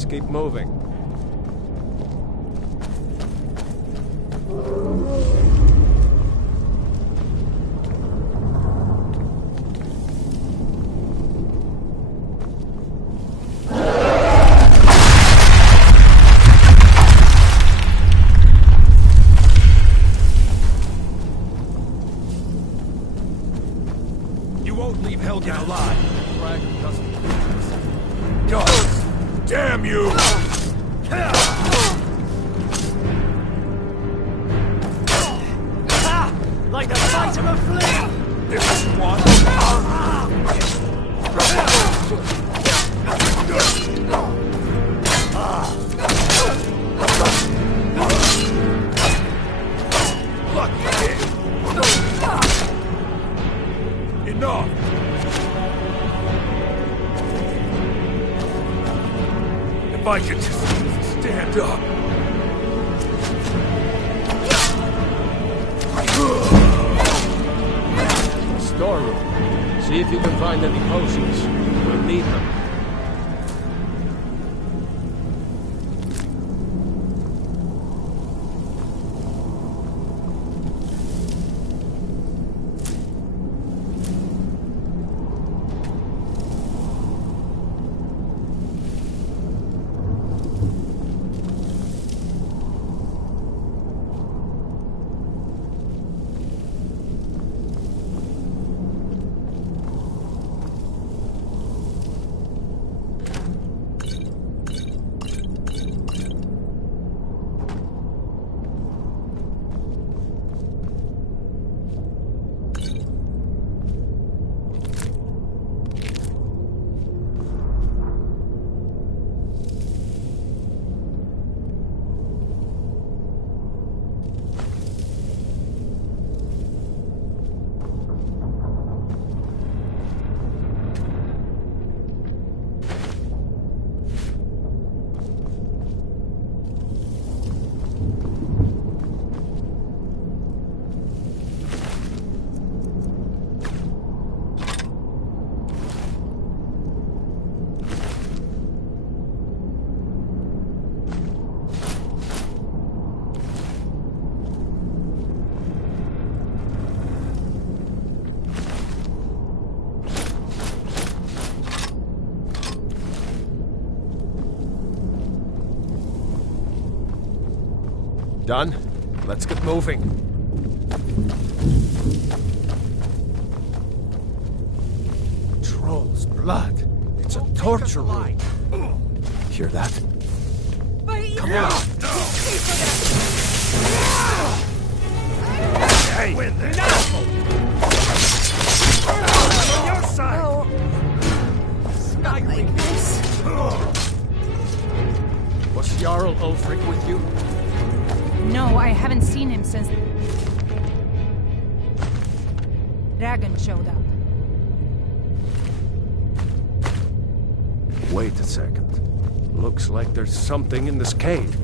Let's keep moving. You won't leave Helgen alive. Dragon doesn't. Guns! Damn you! Like the bite of a flea! This is one. Lucky hit. Enough! If I could just stand up. Storeroom. See if you can find any potions. We'll need them. Done? Let's get moving. Troll's blood. It's a torture room. Hear that? Come on! Hey! Win this! On your side! Oh, not like this. Was Jarl Ulfric with you? No, I haven't seen him since Dragon showed up. Wait a second. Looks like there's something in this cave.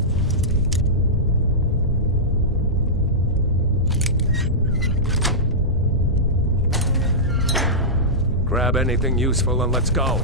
Grab anything useful and let's go.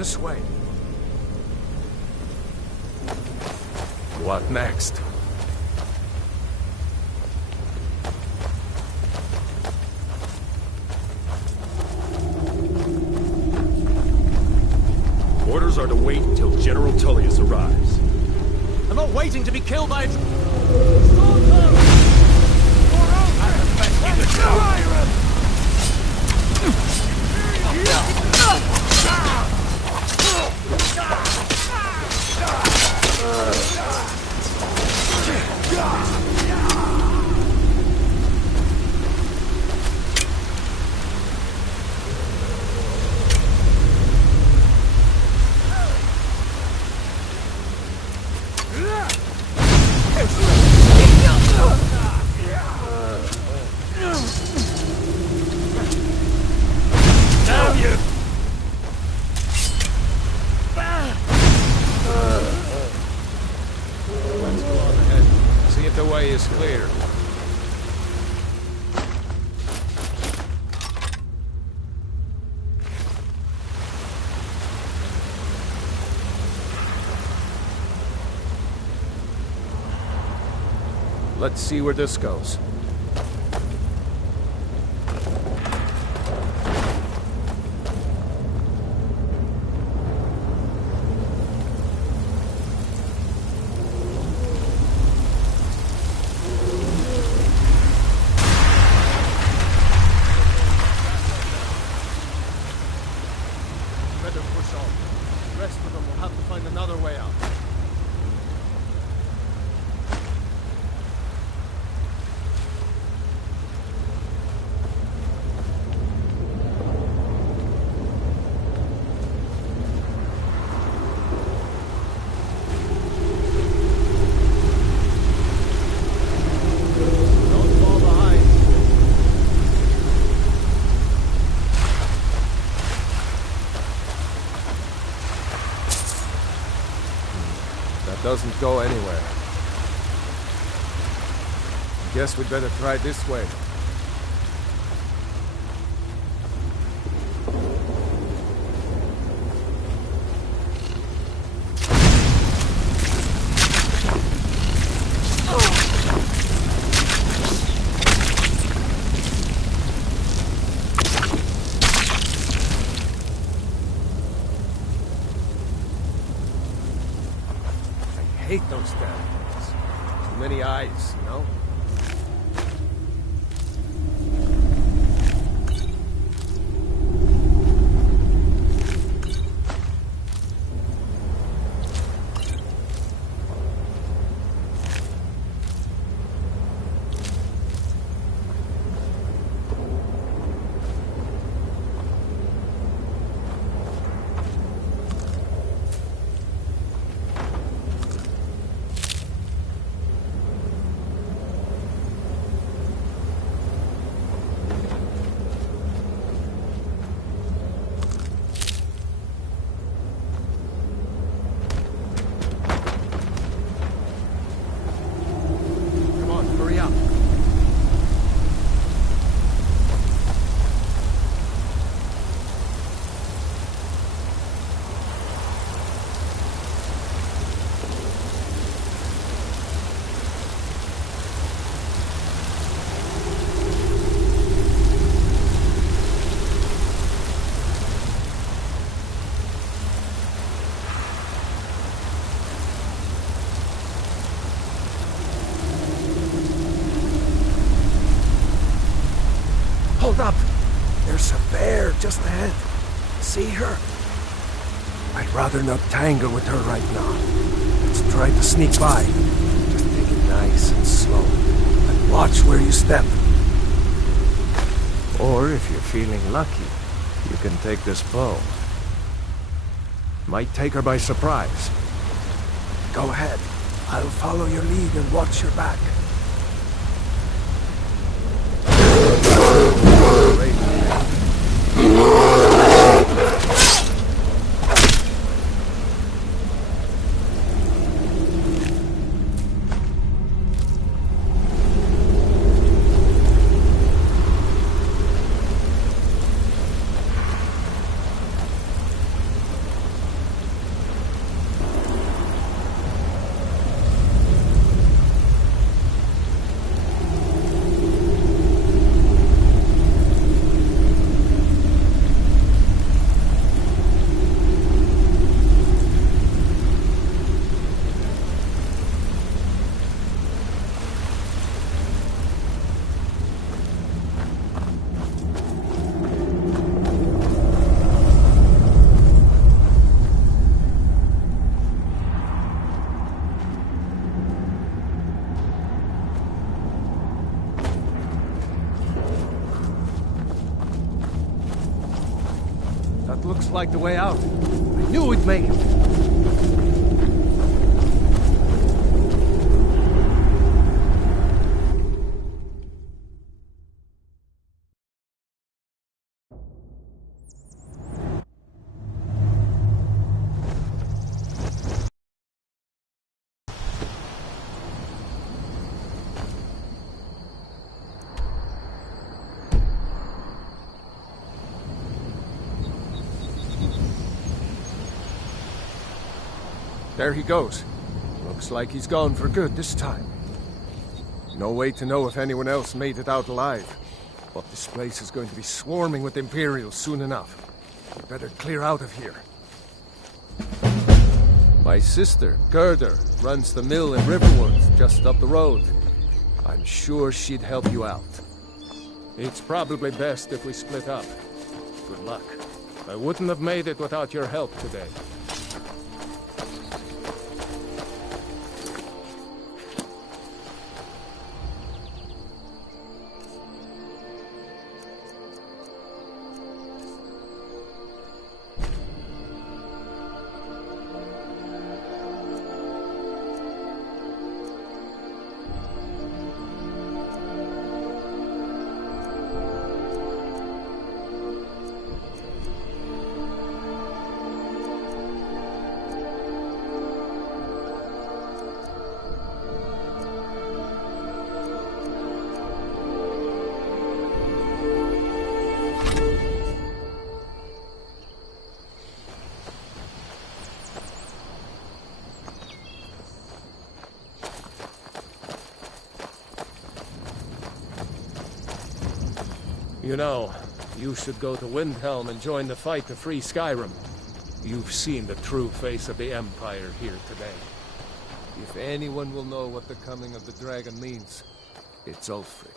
This way. What next? Orders are to wait until General Tullius arrives. I'm not waiting to be killed by a... Is clear. Let's see where this goes. Doesn't go anywhere. Guess we'd better try this way. I hate those damn things. Too many eyes, you know? Hold up! There's a bear just ahead. See her? I'd rather not tangle with her right now. Let's try to sneak by. Just take it nice and slow. And watch where you step. Or if you're feeling lucky, you can take this bow. Might take her by surprise. Go ahead. I'll follow your lead and watch your back. looks like the way out. I knew we'd make it. There he goes. Looks like he's gone for good this time. No way to know if anyone else made it out alive. But this place is going to be swarming with Imperials soon enough. We better clear out of here. My sister, Gerda, runs the mill in Riverwood, just up the road. I'm sure she'd help you out. It's probably best if we split up. Good luck. I wouldn't have made it without your help today. You know, you should go to Windhelm and join the fight to free Skyrim. You've seen the true face of the Empire here today. If anyone will know what the coming of the dragon means, it's Ulfric.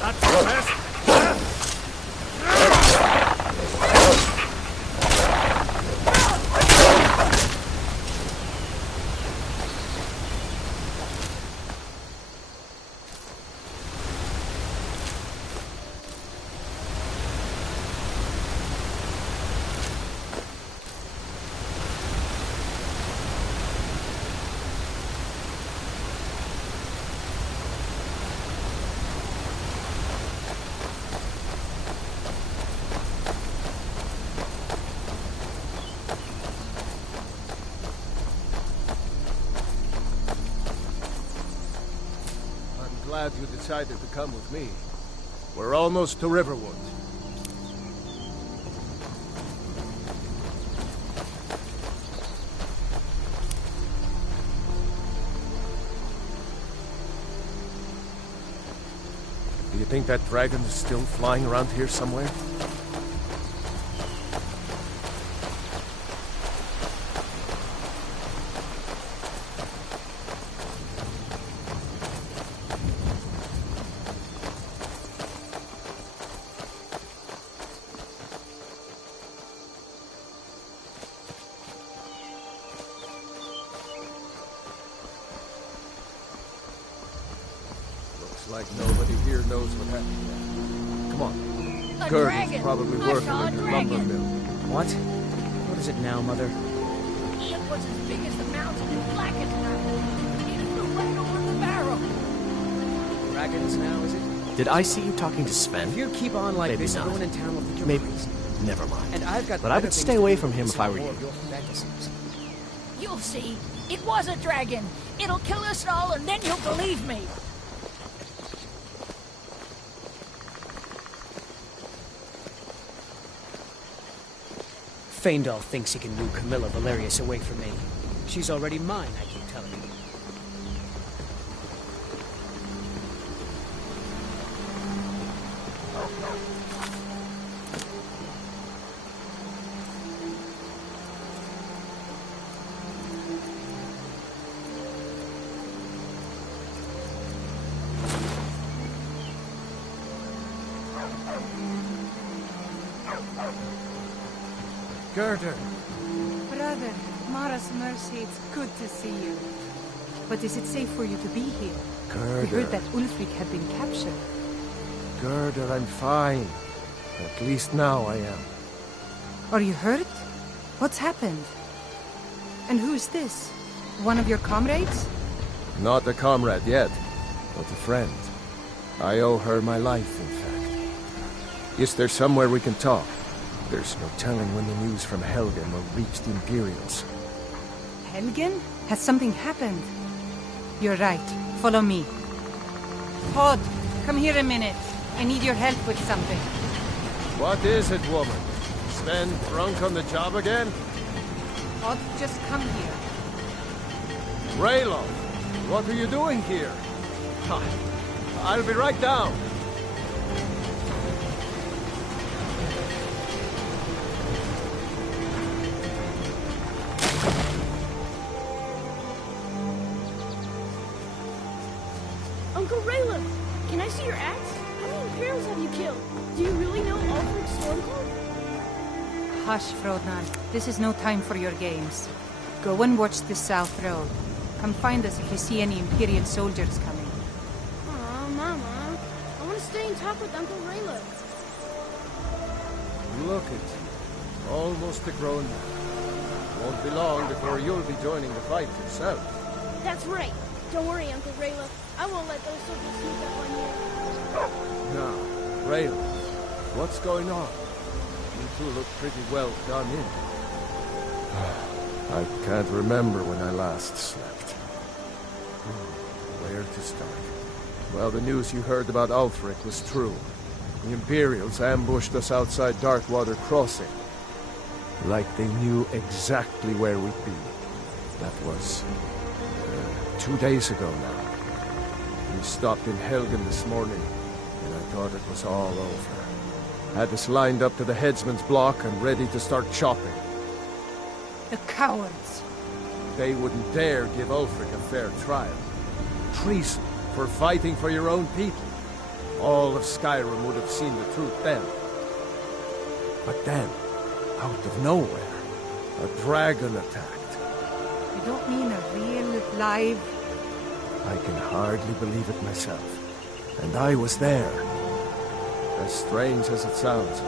That's the best. Glad you decided to come with me. We're almost to Riverwood. Do you think that dragon is still flying around here somewhere? Looks like nobody here knows what happened yet. Come on. A Gurdon's dragon! probably I working saw a at the lumber dragon! mill. What? What is it now, Mother? It was as big as the mountain and black as night. It flew right over the barrel. Dragons now, is it? Did I see you talking to Sven? If you keep on like Maybe this, not. everyone in town will think you're Maybe. crazy. Never mind. And I've got But I better would things stay to away do from than him if I were more you. of your fantasies. You'll see. It was a dragon. It'll kill us all, and then you'll believe me. Faendal thinks he can woo Camilla Valerius away from me. She's already mine, I keep telling him. Gurdon! Brother, Mara's mercy, it's good to see you. But is it safe for you to be here? We heard Gurdon. that Ulfric had been captured. Gurdon, I'm fine. At least now I am. Are you hurt? What's happened? And who's this? One of your comrades? Not a comrade yet, but a friend. I owe her my life, in fact. Is there somewhere we can talk? There's no telling when the news from Helgen will reach the Imperials. Helgen? Has something happened? You're right. Follow me. Todd, come here a minute. I need your help with something. What is it, woman? Sven drunk on the job again? Todd, just come here. Raylo, what are you doing here? I'll be right down. Uncle Raylo, can I see your axe? How many Imperials have you killed? Do you really know Ulfric's Stormcloak? Hush, Frodnar. This is no time for your games. Go and watch the South Road. Come find us if you see any Imperial soldiers coming. Aw, Mama. I want to stay and talk with Uncle Raylo. Look at you. Almost a grown man. Won't be long before you'll be joining the fight yourself. That's right. Don't worry, Uncle Raylo. I won't let those soldiers sneak up on you. Now, Raylo, what's going on? You two look pretty well done in. I can't remember when I last slept. Where to start? Well, the news you heard about Ulfric was true. The Imperials ambushed us outside Darkwater Crossing. Like they knew exactly where we'd be. That was 2 days ago now. We stopped in Helgen this morning, and I thought it was all over. Had us lined up to the headsman's block and ready to start chopping. The cowards. They wouldn't dare give Ulfric a fair trial. Treason for fighting for your own people. All of Skyrim would have seen the truth then. But then, out of nowhere, a dragon attacked. You don't mean a real, live... I can hardly believe it myself. And I was there. As strange as it sounds,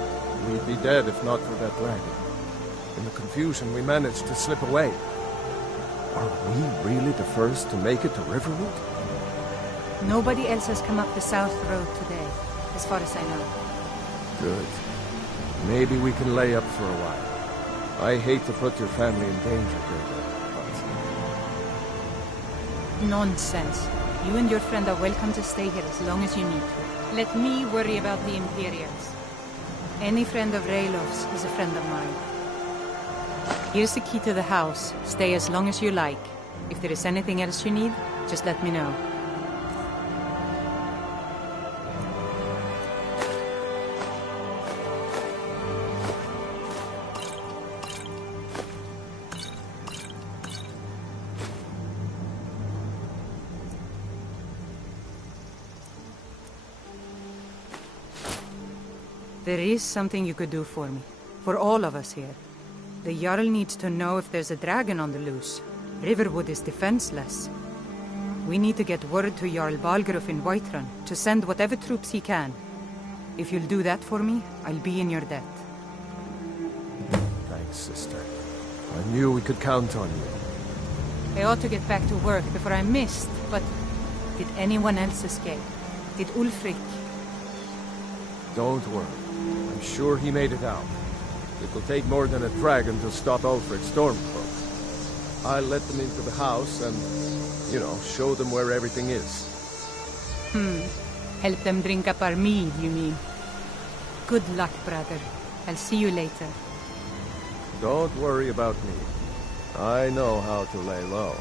we'd be dead if not for that dragon. In the confusion, we managed to slip away. Are we really the first to make it to Riverwood? Nobody else has come up the South Road today, as far as I know. Good. Maybe we can lay up for a while. I hate to put your family in danger, Gerda, Nonsense. You and your friend are welcome to stay here as long as you need to. Let me worry about the Imperials. Any friend of Raylov's is a friend of mine. Here's the key to the house. Stay as long as you like. If there is anything else you need, just let me know. There is something you could do for me. For all of us here. The Jarl needs to know if there's a dragon on the loose. Riverwood is defenseless. We need to get word to Jarl Balgruuf in Whiterun to send whatever troops he can. If you'll do that for me, I'll be in your debt. Thanks, sister. I knew we could count on you. I ought to get back to work before I'm missed, but did anyone else escape? Did Ulfric? Don't worry. I'm sure he made it out. It will take more than a dragon to stop Ulfric's Stormcloak. I'll let them into the house and, show them where everything is. Help them drink up our mead, you mean? Good luck, brother. I'll see you later. Don't worry about me. I know how to lay low.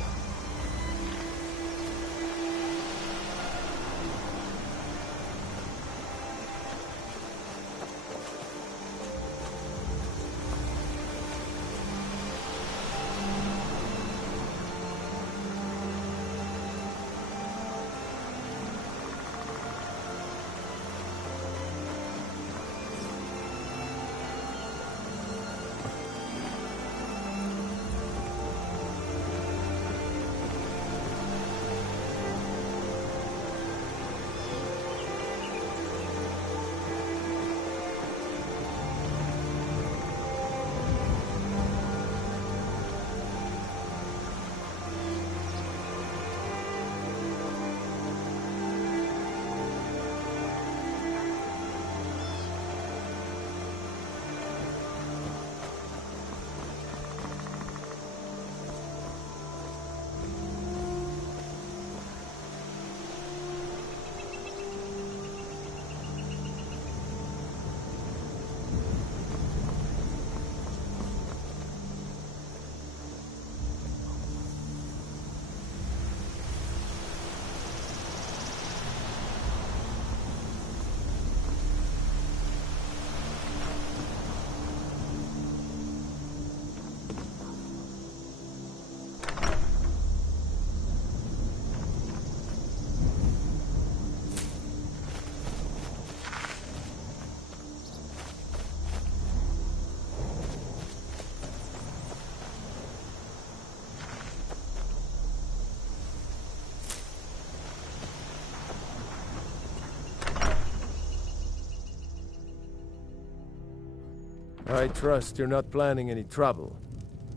I trust you're not planning any trouble.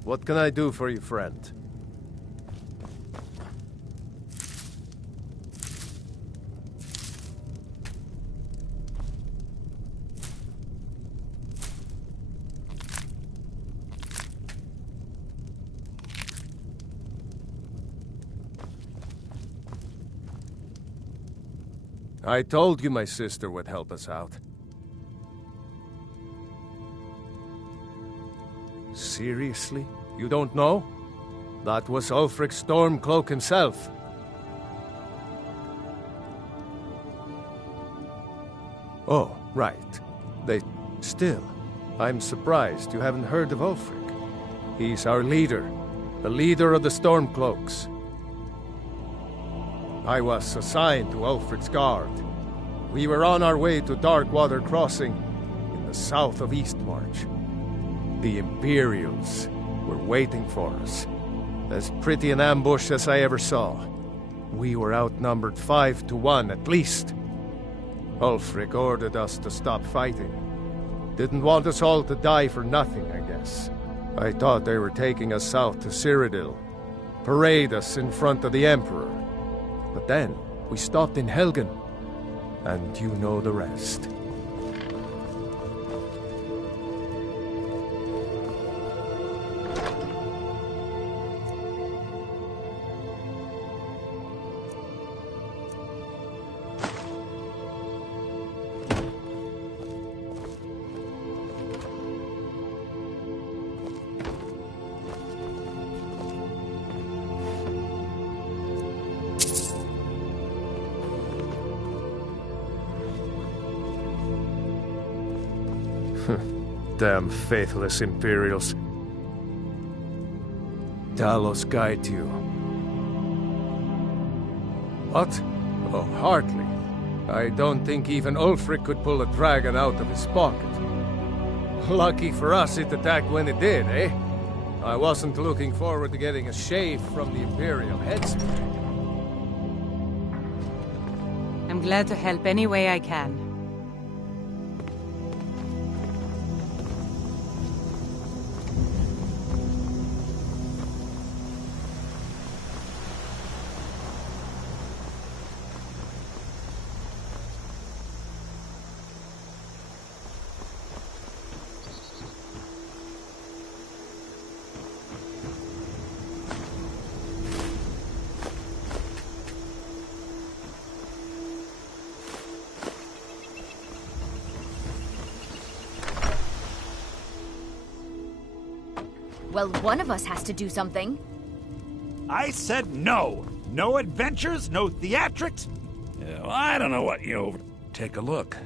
What can I do for you, friend? I told you my sister would help us out. Seriously? You don't know? That was Ulfric Stormcloak himself. Oh, right. Still, I'm surprised you haven't heard of Ulfric. He's our leader. The leader of the Stormcloaks. I was assigned to Ulfric's guard. We were on our way to Darkwater Crossing in the south of Eastmarch. The Imperials were waiting for us. As pretty an ambush as I ever saw. We were outnumbered 5 to 1 at least. Ulfric ordered us to stop fighting. Didn't want us all to die for nothing, I guess. I thought they were taking us south to Cyrodiil. Parade us in front of the Emperor. But then, we stopped in Helgen. And you know the rest. Damn faithless Imperials. Talos guide you. What? Oh, hardly. I don't think even Ulfric could pull a dragon out of his pocket. Lucky for us it attacked when it did, eh? I wasn't looking forward to getting a shave from the Imperial headspray. I'm glad to help any way I can. Well, one of us has to do something. I said no. No adventures, no theatrics. Yeah, well, I don't know what you... Take a look.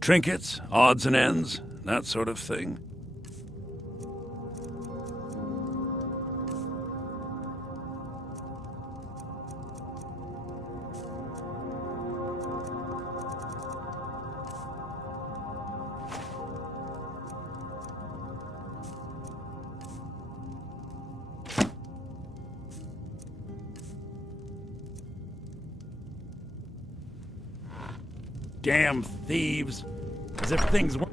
Trinkets, odds and ends, that sort of thing. Damn thieves. As if things weren't...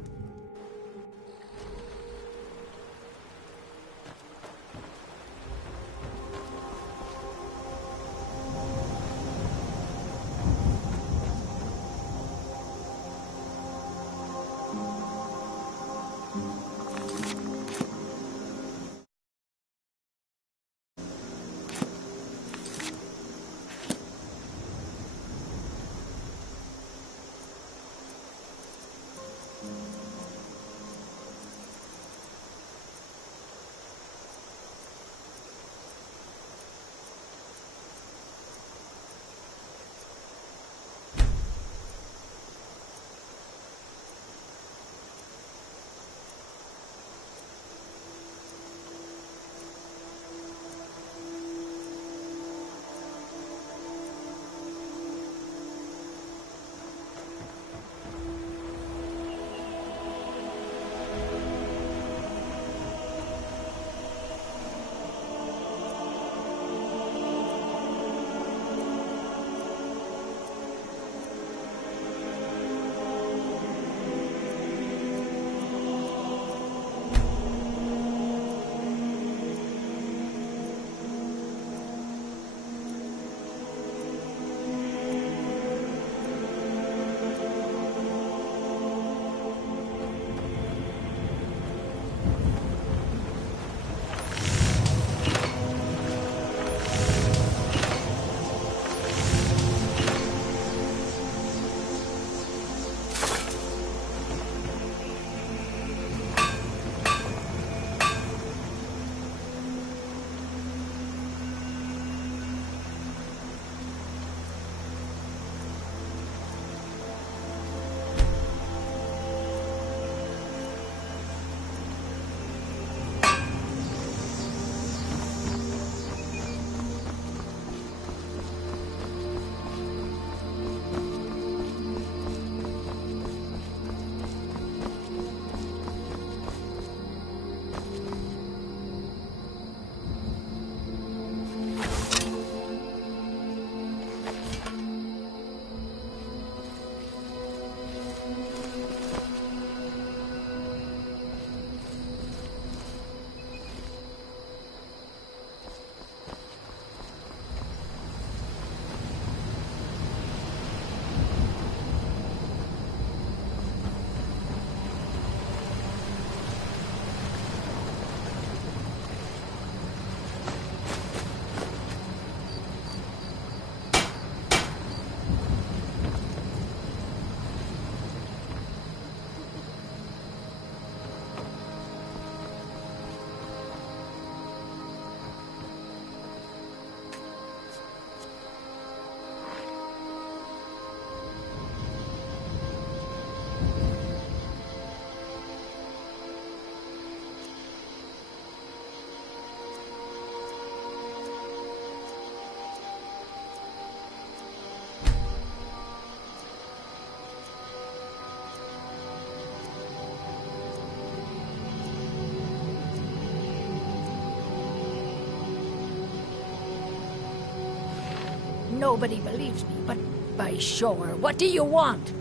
nobody believes me, but by sure, what do you want?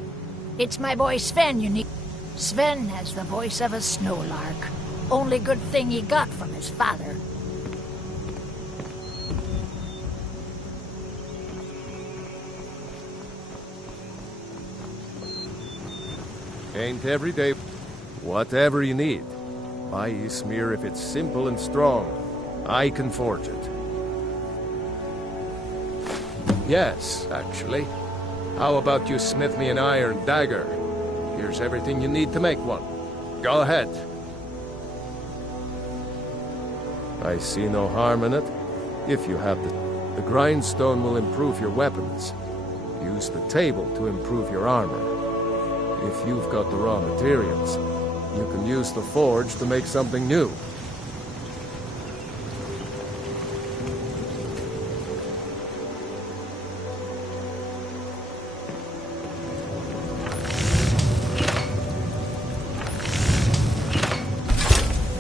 It's my boy Sven you need. Sven has the voice of a snowlark. Only good thing he got from his father. Ain't every day. Whatever you need. Buy Ismir if it's simple and strong. I can forge it. Yes, actually. How about you smith me an iron dagger? Here's everything you need to make one. Go ahead. I see no harm in it. If you have the grindstone will improve your weapons. Use the table to improve your armor. If you've got the raw materials, you can use the forge to make something new.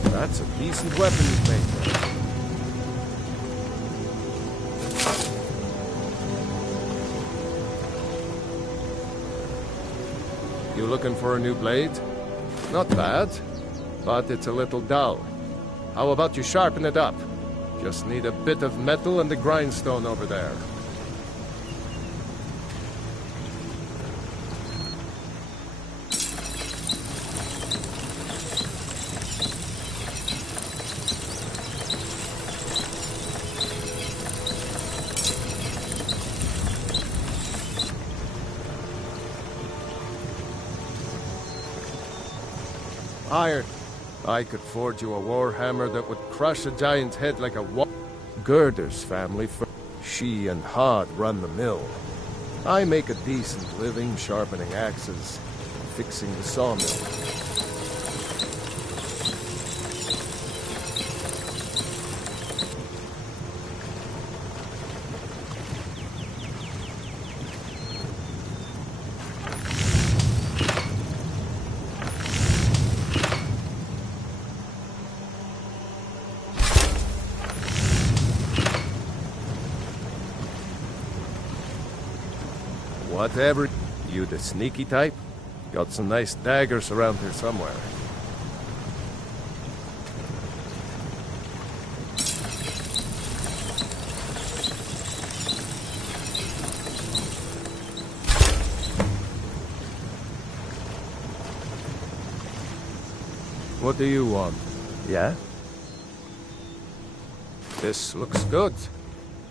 That's a decent weapon you've made there. You looking for a new blade? Not bad, but it's a little dull. How about you sharpen it up? Just need a bit of metal and the grindstone over there. Iron. I could forge you a warhammer that would crush a giant's head like a Girder's family. She and Hod run the mill. I make a decent living sharpening axes, fixing the sawmill. Whatever. You the sneaky type? Got some nice daggers around here somewhere. What do you want? Yeah? This looks good.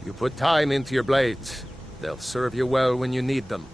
You put time into your blades. They'll serve you well when you need them.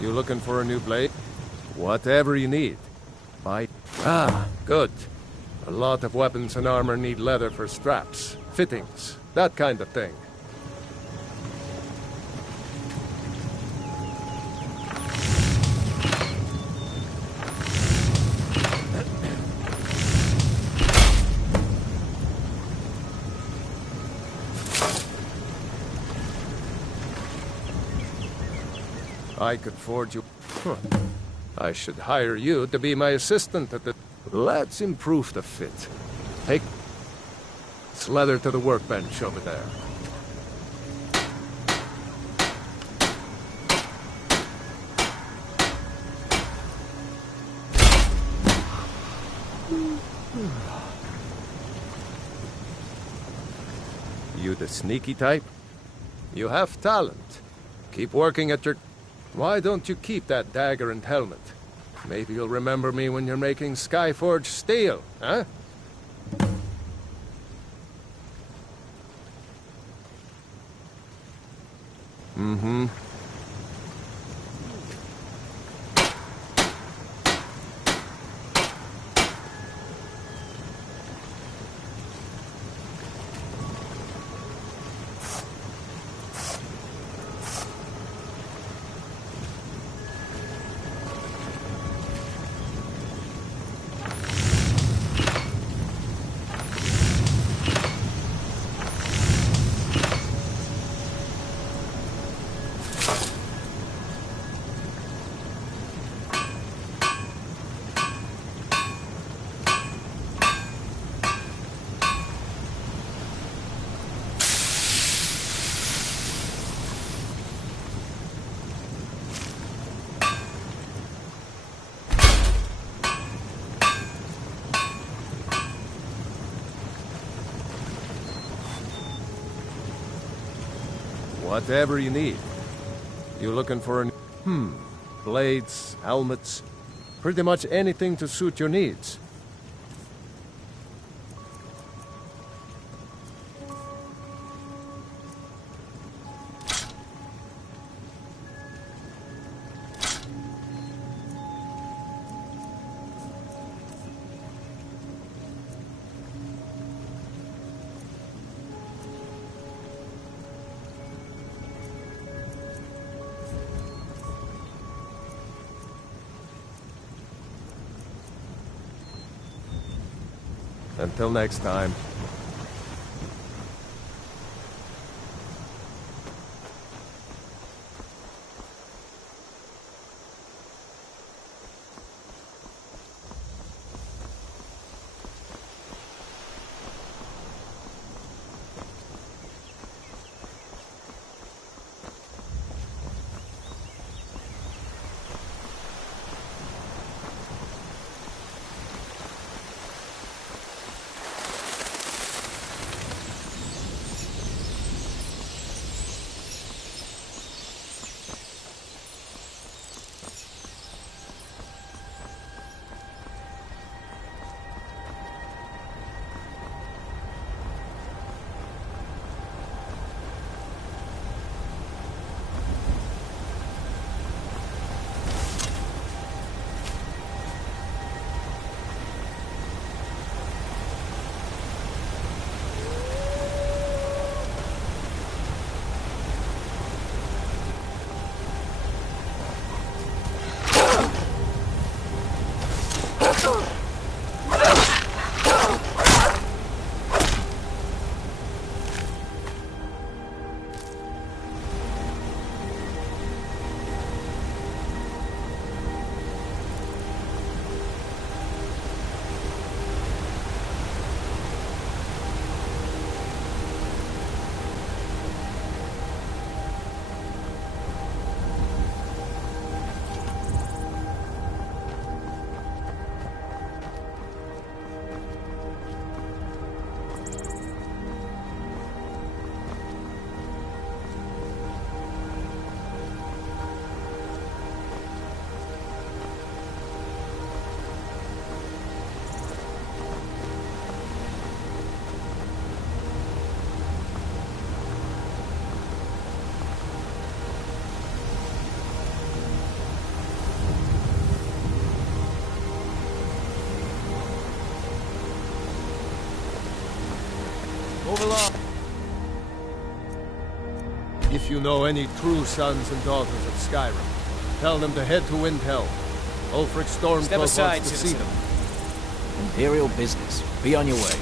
You looking for a new blade? Whatever you need. Good. A lot of weapons and armor need leather for straps, fittings, that kind of thing. I could forge you. I should hire you to be my assistant at the... Let's improve the fit. Take this leather to the workbench over there. You the sneaky type? You have talent. Keep working at your... Why don't you keep that dagger and helmet? Maybe you'll remember me when you're making Skyforge steel, huh? Mm-hmm. Whatever you need. You looking for blades, helmets, pretty much anything to suit your needs. Until next time. If you know any true sons and daughters of Skyrim, tell them to head to Windhelm. Ulfric Stormcloak wants to see them. Imperial business. Be on your way.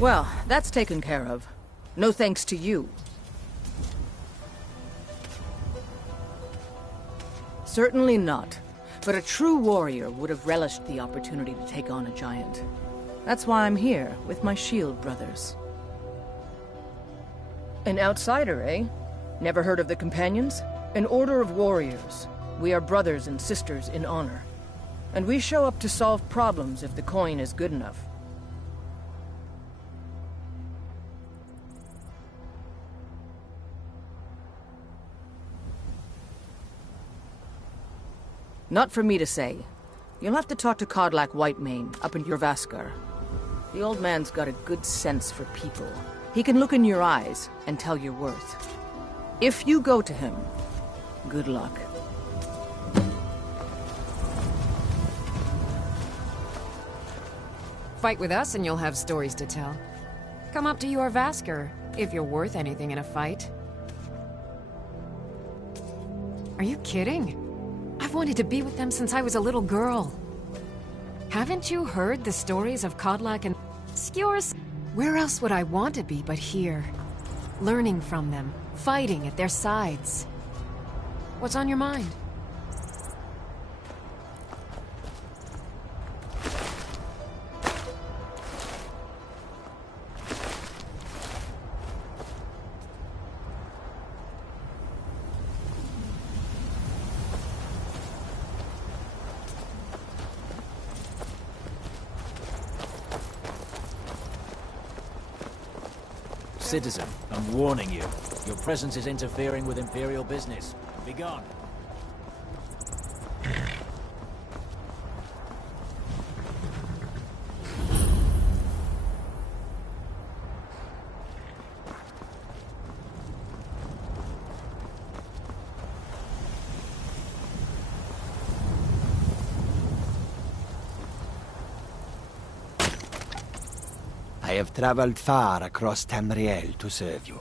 Well, that's taken care of. No thanks to you. Certainly not. But a true warrior would have relished the opportunity to take on a giant. That's why I'm here, with my shield brothers. An outsider, eh? Never heard of the Companions? An order of warriors. We are brothers and sisters in honor. And we show up to solve problems if the coin is good enough. Not for me to say. You'll have to talk to Codlac Whitemane up in Jorvaskar. The old man's got a good sense for people. He can look in your eyes and tell your worth. If you go to him, good luck. Fight with us and you'll have stories to tell. Come up to Jorvaskar, if you're worth anything in a fight. Are you kidding? I've wanted to be with them since I was a little girl. Haven't you heard the stories of Codlac and Skjors? Where else would I want to be but here? Learning from them, fighting at their sides. What's on your mind? Citizen, I'm warning you. Your presence is interfering with Imperial business. Be gone. I have traveled far across Tamriel to serve you.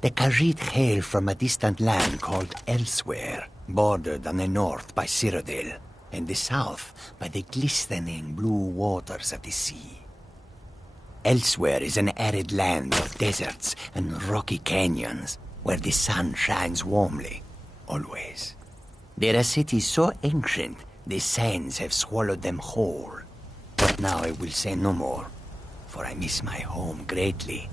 The Khajiit hail from a distant land called Elsewhere, bordered on the north by Cyrodiil, and the south by the glistening blue waters of the sea. Elsewhere is an arid land of deserts and rocky canyons, where the sun shines warmly, always. There are cities so ancient, the sands have swallowed them whole. But now I will say no more, for I miss my home greatly.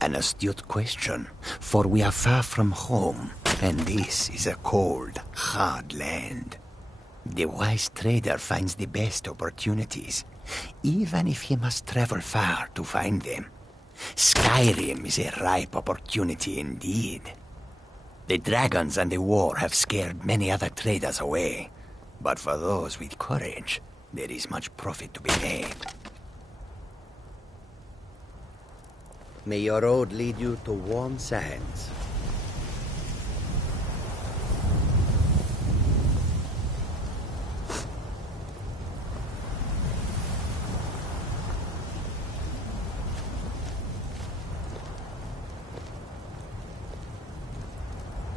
An astute question, for we are far from home, and this is a cold, hard land. The wise trader finds the best opportunities, even if he must travel far to find them. Skyrim is a ripe opportunity indeed. The dragons and the war have scared many other traders away, but for those with courage, there is much profit to be made. May your road lead you to warm sands.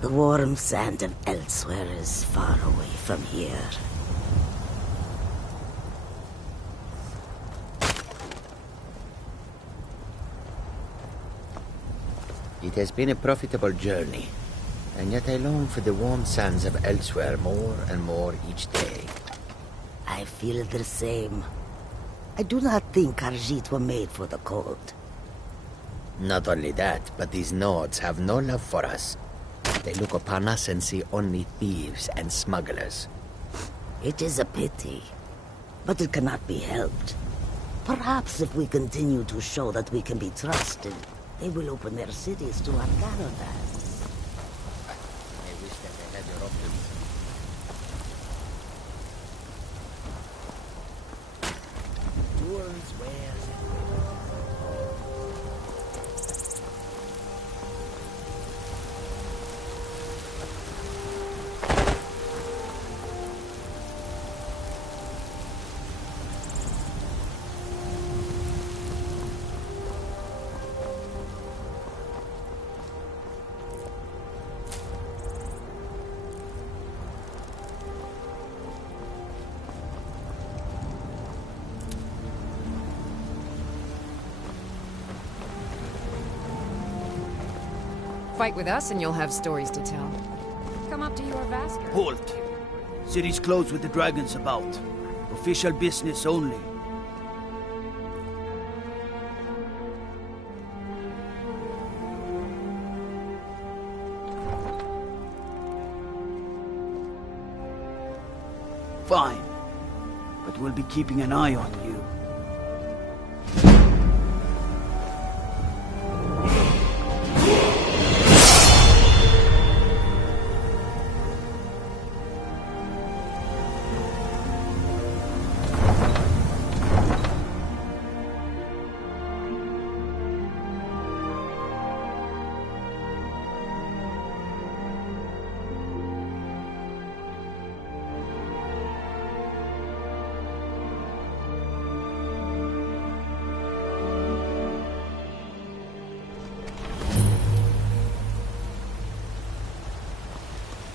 The warm sand of Elsewhere is far away from here. It has been a profitable journey, and yet I long for the warm sands of Elsewhere more and more each day. I feel the same. I do not think Khajiit were made for the cold. Not only that, but these Nords have no love for us. They look upon us and see only thieves and smugglers. It is a pity, but it cannot be helped. Perhaps if we continue to show that we can be trusted, they will open their cities to our caravans. I wish that they had your options. Tours where... Fight with us and you'll have stories to tell. Come up to your Vasker. Halt! City's closed with the dragons about. Official business only. Fine. But we'll be keeping an eye on you.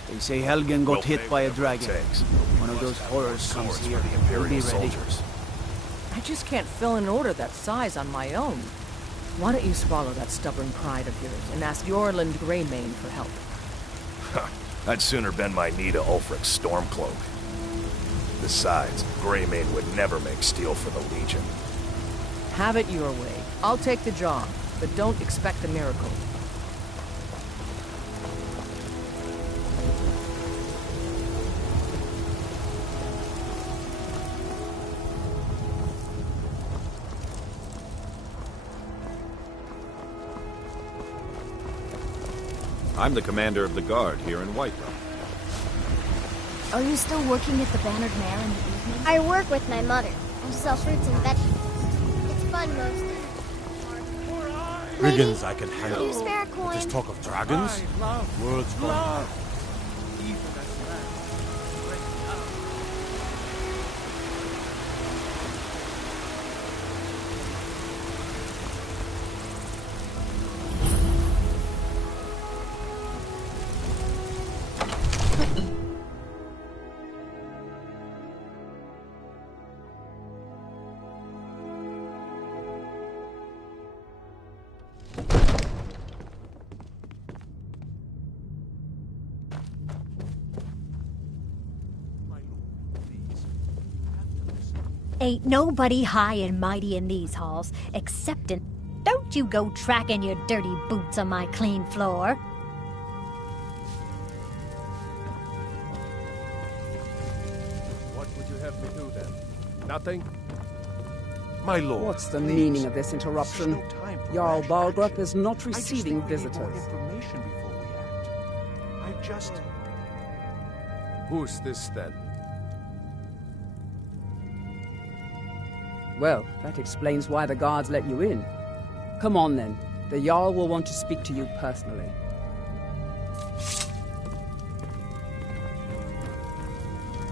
They say Helgen got hit by a dragon. One of those horrors comes here. We'll be ready. I just can't fill an order that size on my own. Why don't you swallow that stubborn pride of yours and ask Yorland Greymane for help? I'd sooner bend my knee to Ulfric's Stormcloak. Besides, Greymane would never make steel for the Legion. Have it your way. I'll take the job, but don't expect a miracle. I'm the commander of the guard here in Whiterun. Are you still working at the Bannered Mare in the evening? I work with my mother. I sell fruits and vegetables. It's fun most Brigands I can handle. Can you spare a coin? This talk of dragons? Words gone. Ain't nobody high and mighty in these halls, excepting... Don't you go tracking your dirty boots on my clean floor. What would you have me do then? Nothing? My lord. What's the meaning of this interruption? Jarl Balgrup is not receiving visitors. Information before we act. I just... Who's this then? Well, that explains why the guards let you in. Come on then. The Jarl will want to speak to you personally.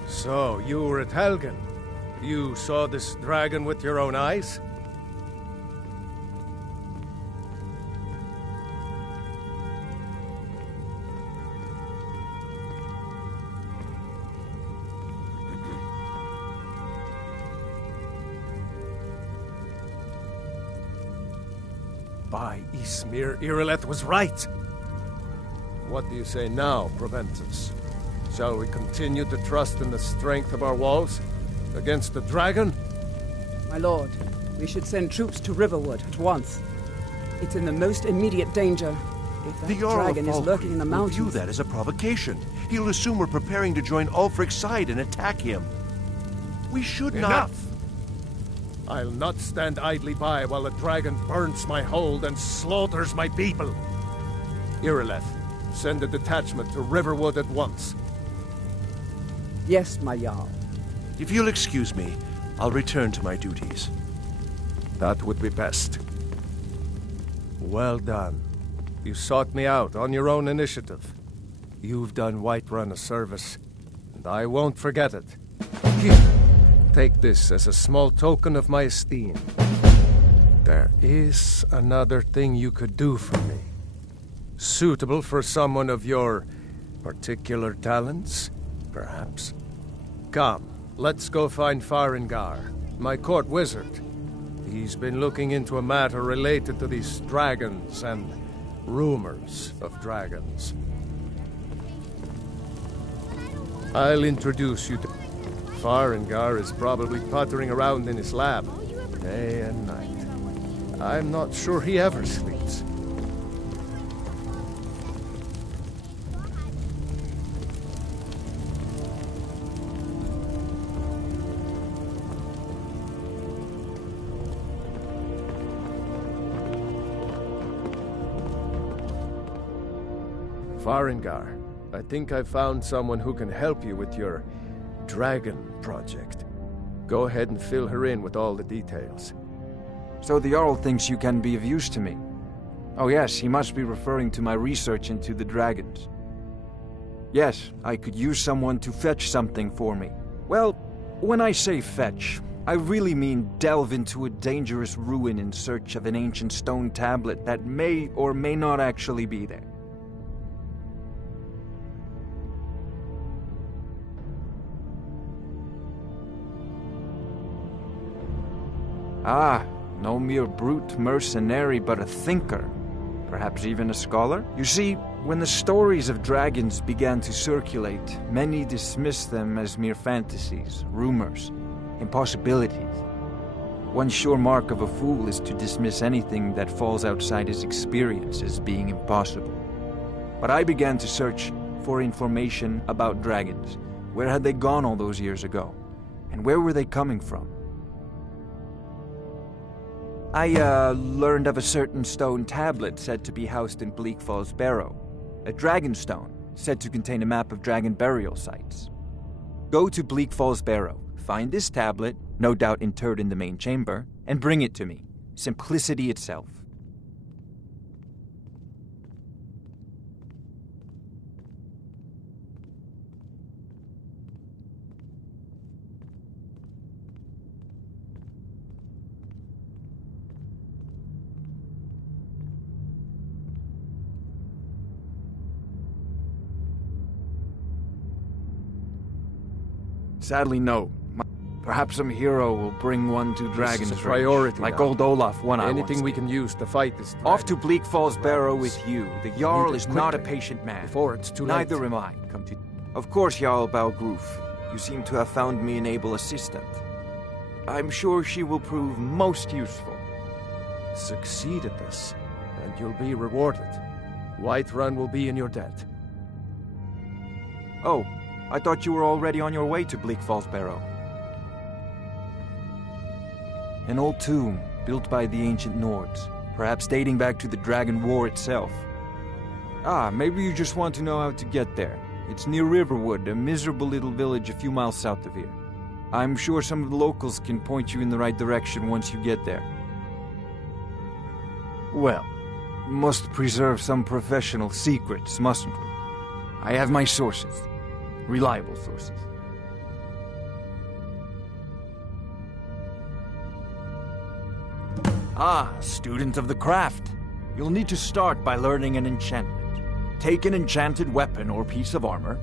So, you were at Helgen. You saw this dragon with your own eyes? By Ysmir, Irileth was right. What do you say now, Proventus? Shall we continue to trust in the strength of our walls? Against the dragon? My lord, we should send troops to Riverwood at once. It's in the most immediate danger. If that dragon is lurking in the mountains... will view that as a provocation. He'll assume we're preparing to join Ulfric's side and attack him. We should not... Enough! I'll not stand idly by while the dragon burns my hold and slaughters my people. Irileth, send a detachment to Riverwood at once. Yes, my Jarl. If you'll excuse me, I'll return to my duties. That would be best. Well done. You sought me out on your own initiative. You've done Whiterun a service, and I won't forget it. Here, take this as a small token of my esteem. There is another thing you could do for me. Suitable for someone of your particular talents, perhaps. Come, let's go find Farengar, my court wizard. He's been looking into a matter related to these dragons, and rumors of dragons. I'll introduce you to... Farengar is probably pottering around in his lab, day and night. I'm not sure he ever sleeps. Farengar, I think I've found someone who can help you with your dragon project. Go ahead and fill her in with all the details. So the Jarl thinks you can be of use to me. Oh yes, he must be referring to my research into the dragons. Yes, I could use someone to fetch something for me. Well, when I say fetch, I really mean delve into a dangerous ruin in search of an ancient stone tablet that may or may not actually be there. Ah, no mere brute mercenary, but a thinker. Perhaps even a scholar? You see, when the stories of dragons began to circulate, many dismissed them as mere fantasies, rumors, impossibilities. One sure mark of a fool is to dismiss anything that falls outside his experience as being impossible. But I began to search for information about dragons. Where had they gone all those years ago? And where were they coming from? I learned of a certain stone tablet said to be housed in Bleak Falls Barrow. A dragon stone, said to contain a map of dragon burial sites. Go to Bleak Falls Barrow, find this tablet, no doubt interred in the main chamber, and bring it to me. Simplicity itself. Sadly, no. Perhaps some hero will bring one to Dragon's This is a priority like now. old Olaf one Anything we can use to fight this dragon. Off to Bleak Falls Barrow with you. The Jarl is not a quickly, patient man. before it's too late. Neither am I. Come to... Of course, Jarl Balgroof. You seem to have found me an able assistant. I'm sure she will prove most useful. Succeed at this, and you'll be rewarded. Whiterun will be in your debt. Oh, I thought you were already on your way to Bleak Falls Barrow. An old tomb, built by the ancient Nords, perhaps dating back to the Dragon War itself. Ah, maybe you just want to know how to get there. It's near Riverwood, a miserable little village a few miles south of here. I'm sure some of the locals can point you in the right direction once you get there. Well, must preserve some professional secrets, mustn't we? I have my sources. Reliable sources. Ah, student of the craft. You'll need to start by learning an enchantment. Take an enchanted weapon or piece of armor,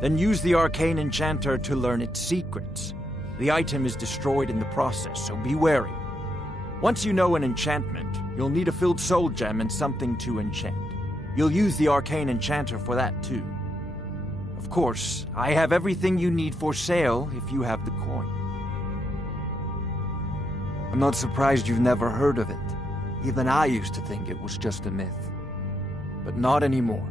then use the arcane enchanter to learn its secrets. The item is destroyed in the process, so be wary. Once you know an enchantment, you'll need a filled soul gem and something to enchant. You'll use the arcane enchanter for that too. Of course, I have everything you need for sale if you have the coin. I'm not surprised you've never heard of it. Even I used to think it was just a myth. But not anymore.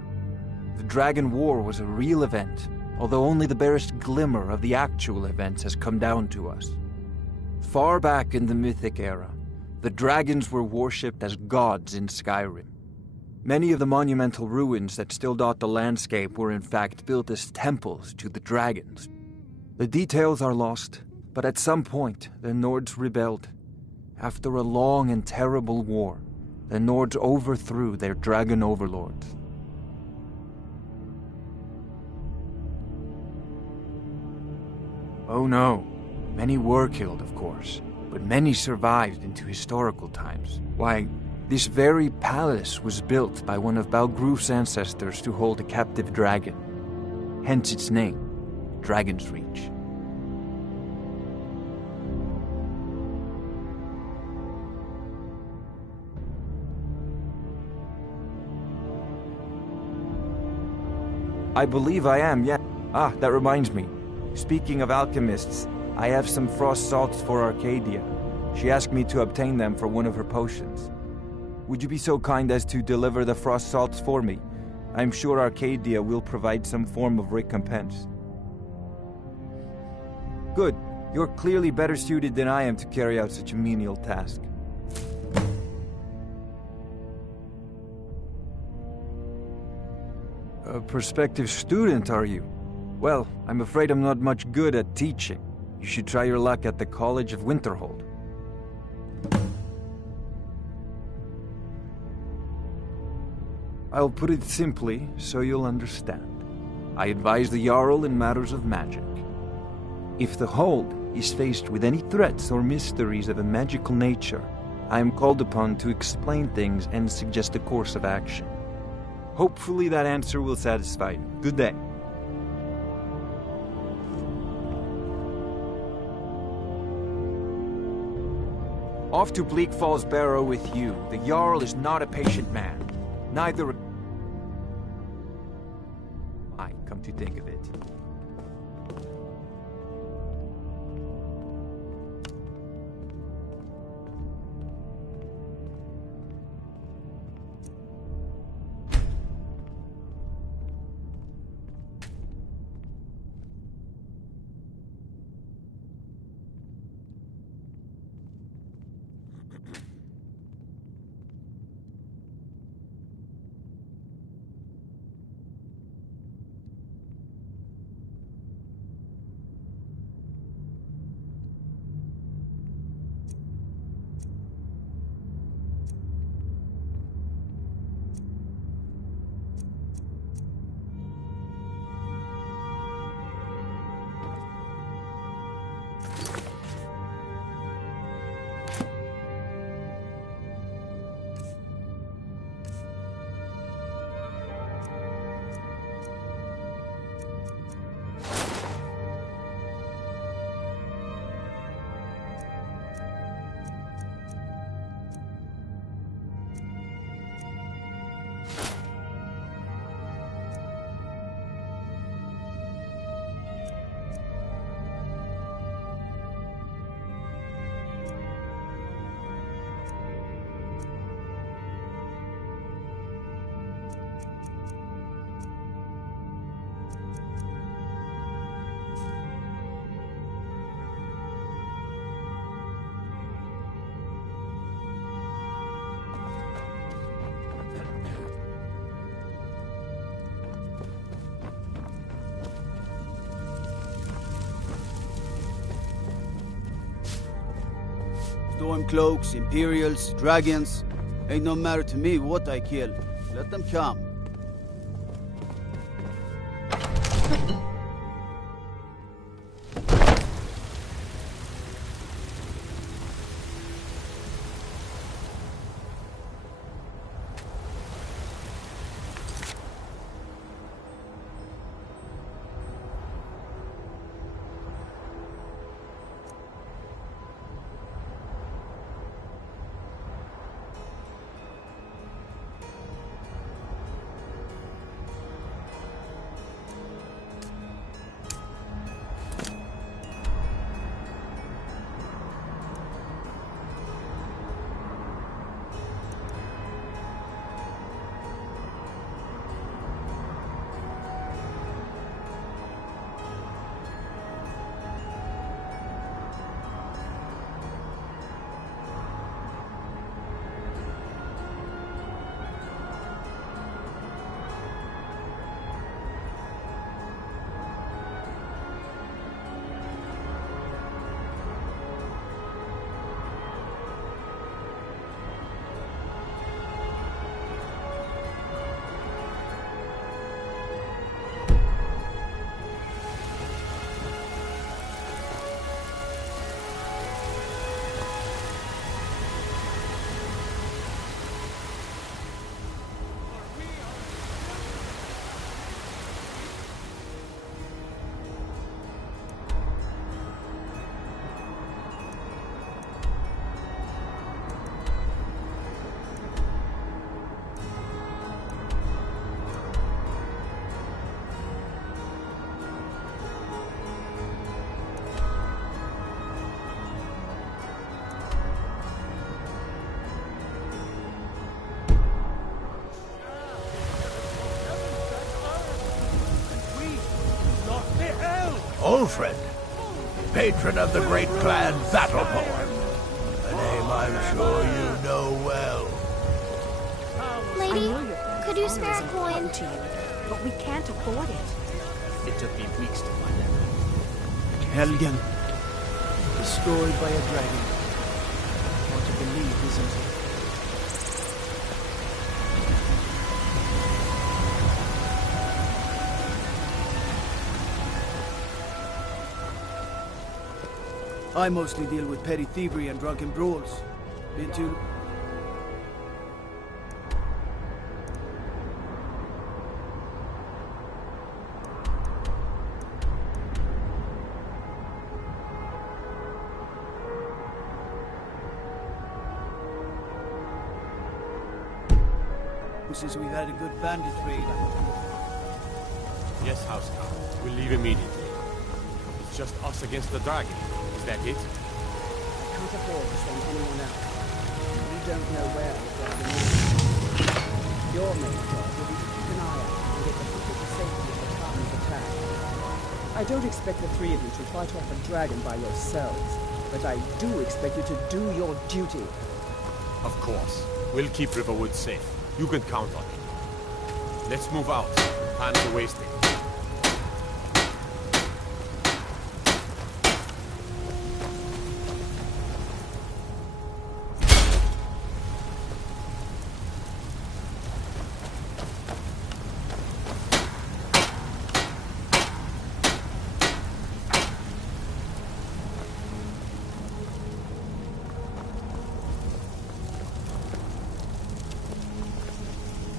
The Dragon War was a real event, although only the barest glimmer of the actual events has come down to us. Far back in the Mythic era, the dragons were worshipped as gods in Skyrim. Many of the monumental ruins that still dot the landscape were in fact built as temples to the dragons. The details are lost, but at some point the Nords rebelled. After a long and terrible war, the Nords overthrew their dragon overlords. Oh no, many were killed, of course, but many survived into historical times. Why, this very palace was built by one of Balgroof's ancestors to hold a captive dragon. Hence its name, Dragon's Reach. I believe I am, yeah. Ah, that reminds me. Speaking of alchemists, I have some frost salts for Arcadia. She asked me to obtain them for one of her potions. Would you be so kind as to deliver the frost salts for me? I'm sure Arcadia will provide some form of recompense. Good. You're clearly better suited than I am to carry out such a menial task. A prospective student, are you? Well, I'm afraid I'm not much good at teaching. You should try your luck at the College of Winterhold. I'll put it simply so you'll understand. I advise the Jarl in matters of magic. If the Hold is faced with any threats or mysteries of a magical nature, I am called upon to explain things and suggest a course of action. Hopefully that answer will satisfy you. Good day. Off to Bleak Falls Barrow with you. The Jarl is not a patient man. Neither... I come to think of it. Stormcloaks, Imperials, dragons. Ain't no matter to me what I kill. Let them come. Ulfred, patron of the great clan Battleborn. A name I'm sure you know well. Lady, could you spare a coin? To you, but we can't afford it. It took me weeks to find that. Helgen, destroyed by a dragon. Hard to believe, isn't it? I mostly deal with petty thievery and drunken brawls. Been to... Since we had a good bandit raid. Yes, Housecarl. We'll leave immediately. It's just us against the dragon. Is that it? I can't afford to send anyone else. We don't know where the dragon is. Your main job will be to keep an eye out and get the people to safety at the time of attack. I don't expect the three of you to fight off a dragon by yourselves, but I do expect you to do your duty. Of course. We'll keep Riverwood safe. You can count on it. Let's move out. Time's are wasting.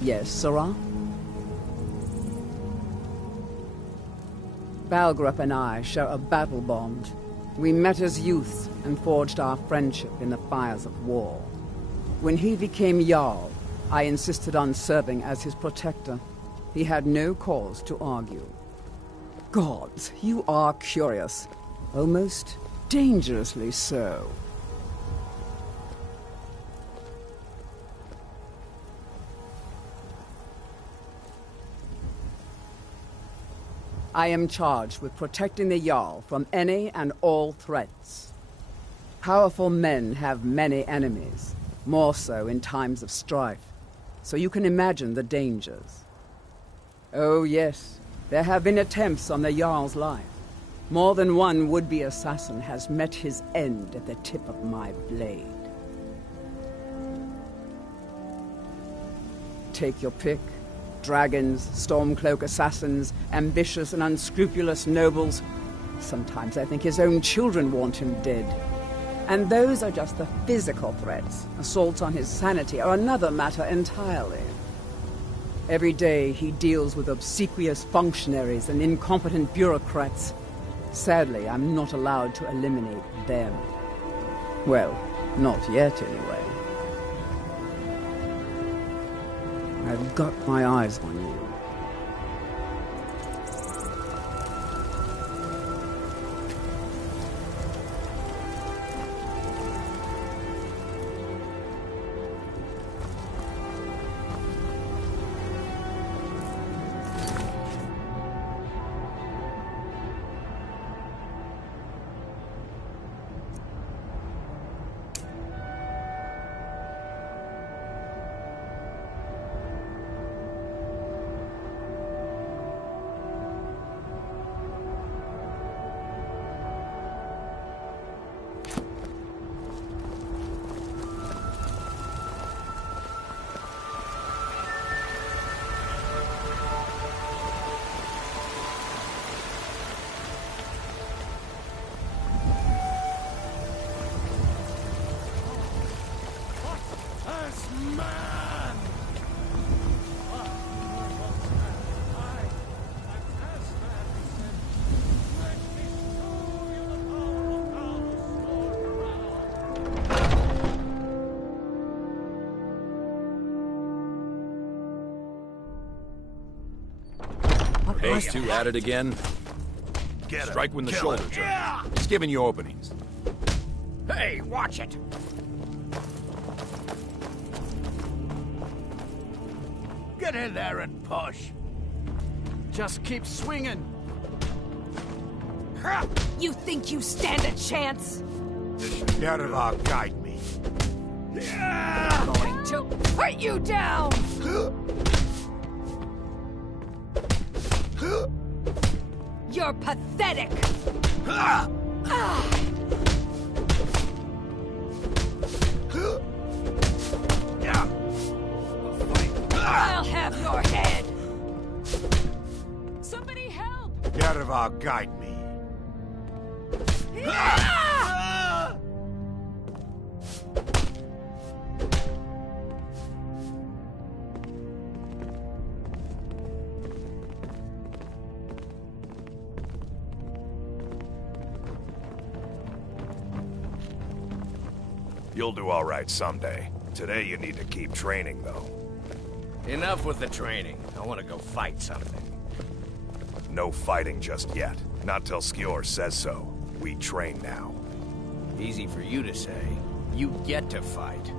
Yes, será? Balgrup and I share a battle bond. We met as youths and forged our friendship in the fires of war. When he became Jarl, I insisted on serving as his protector. He had no cause to argue. Gods, you are curious. Almost dangerously so. I am charged with protecting the Jarl from any and all threats. Powerful men have many enemies, more so in times of strife, so you can imagine the dangers. Oh yes, there have been attempts on the Jarl's life. More than one would-be assassin has met his end at the tip of my blade. Take your pick. Dragons, Stormcloak assassins, ambitious and unscrupulous nobles. Sometimes I think his own children want him dead. And those are just the physical threats. Assaults on his sanity are another matter entirely. Every day he deals with obsequious functionaries and incompetent bureaucrats. Sadly, I'm not allowed to eliminate them. Well, not yet anyway. I've got my eyes on you. Those two at it again. Strike when the shoulder turns. Yeah. It's giving you openings. Hey, watch it! Get in there and push. Just keep swinging. You think you stand a chance? Yarva, guide me. I'm going to put you down! You're pathetic! I'll have your head! Somebody help! Yarva, guide me. You'll do all right someday. Today you need to keep training, though. Enough with the training. I want to go fight something. No fighting just yet. Not till Skjor says so. We train now. Easy for you to say. You get to fight.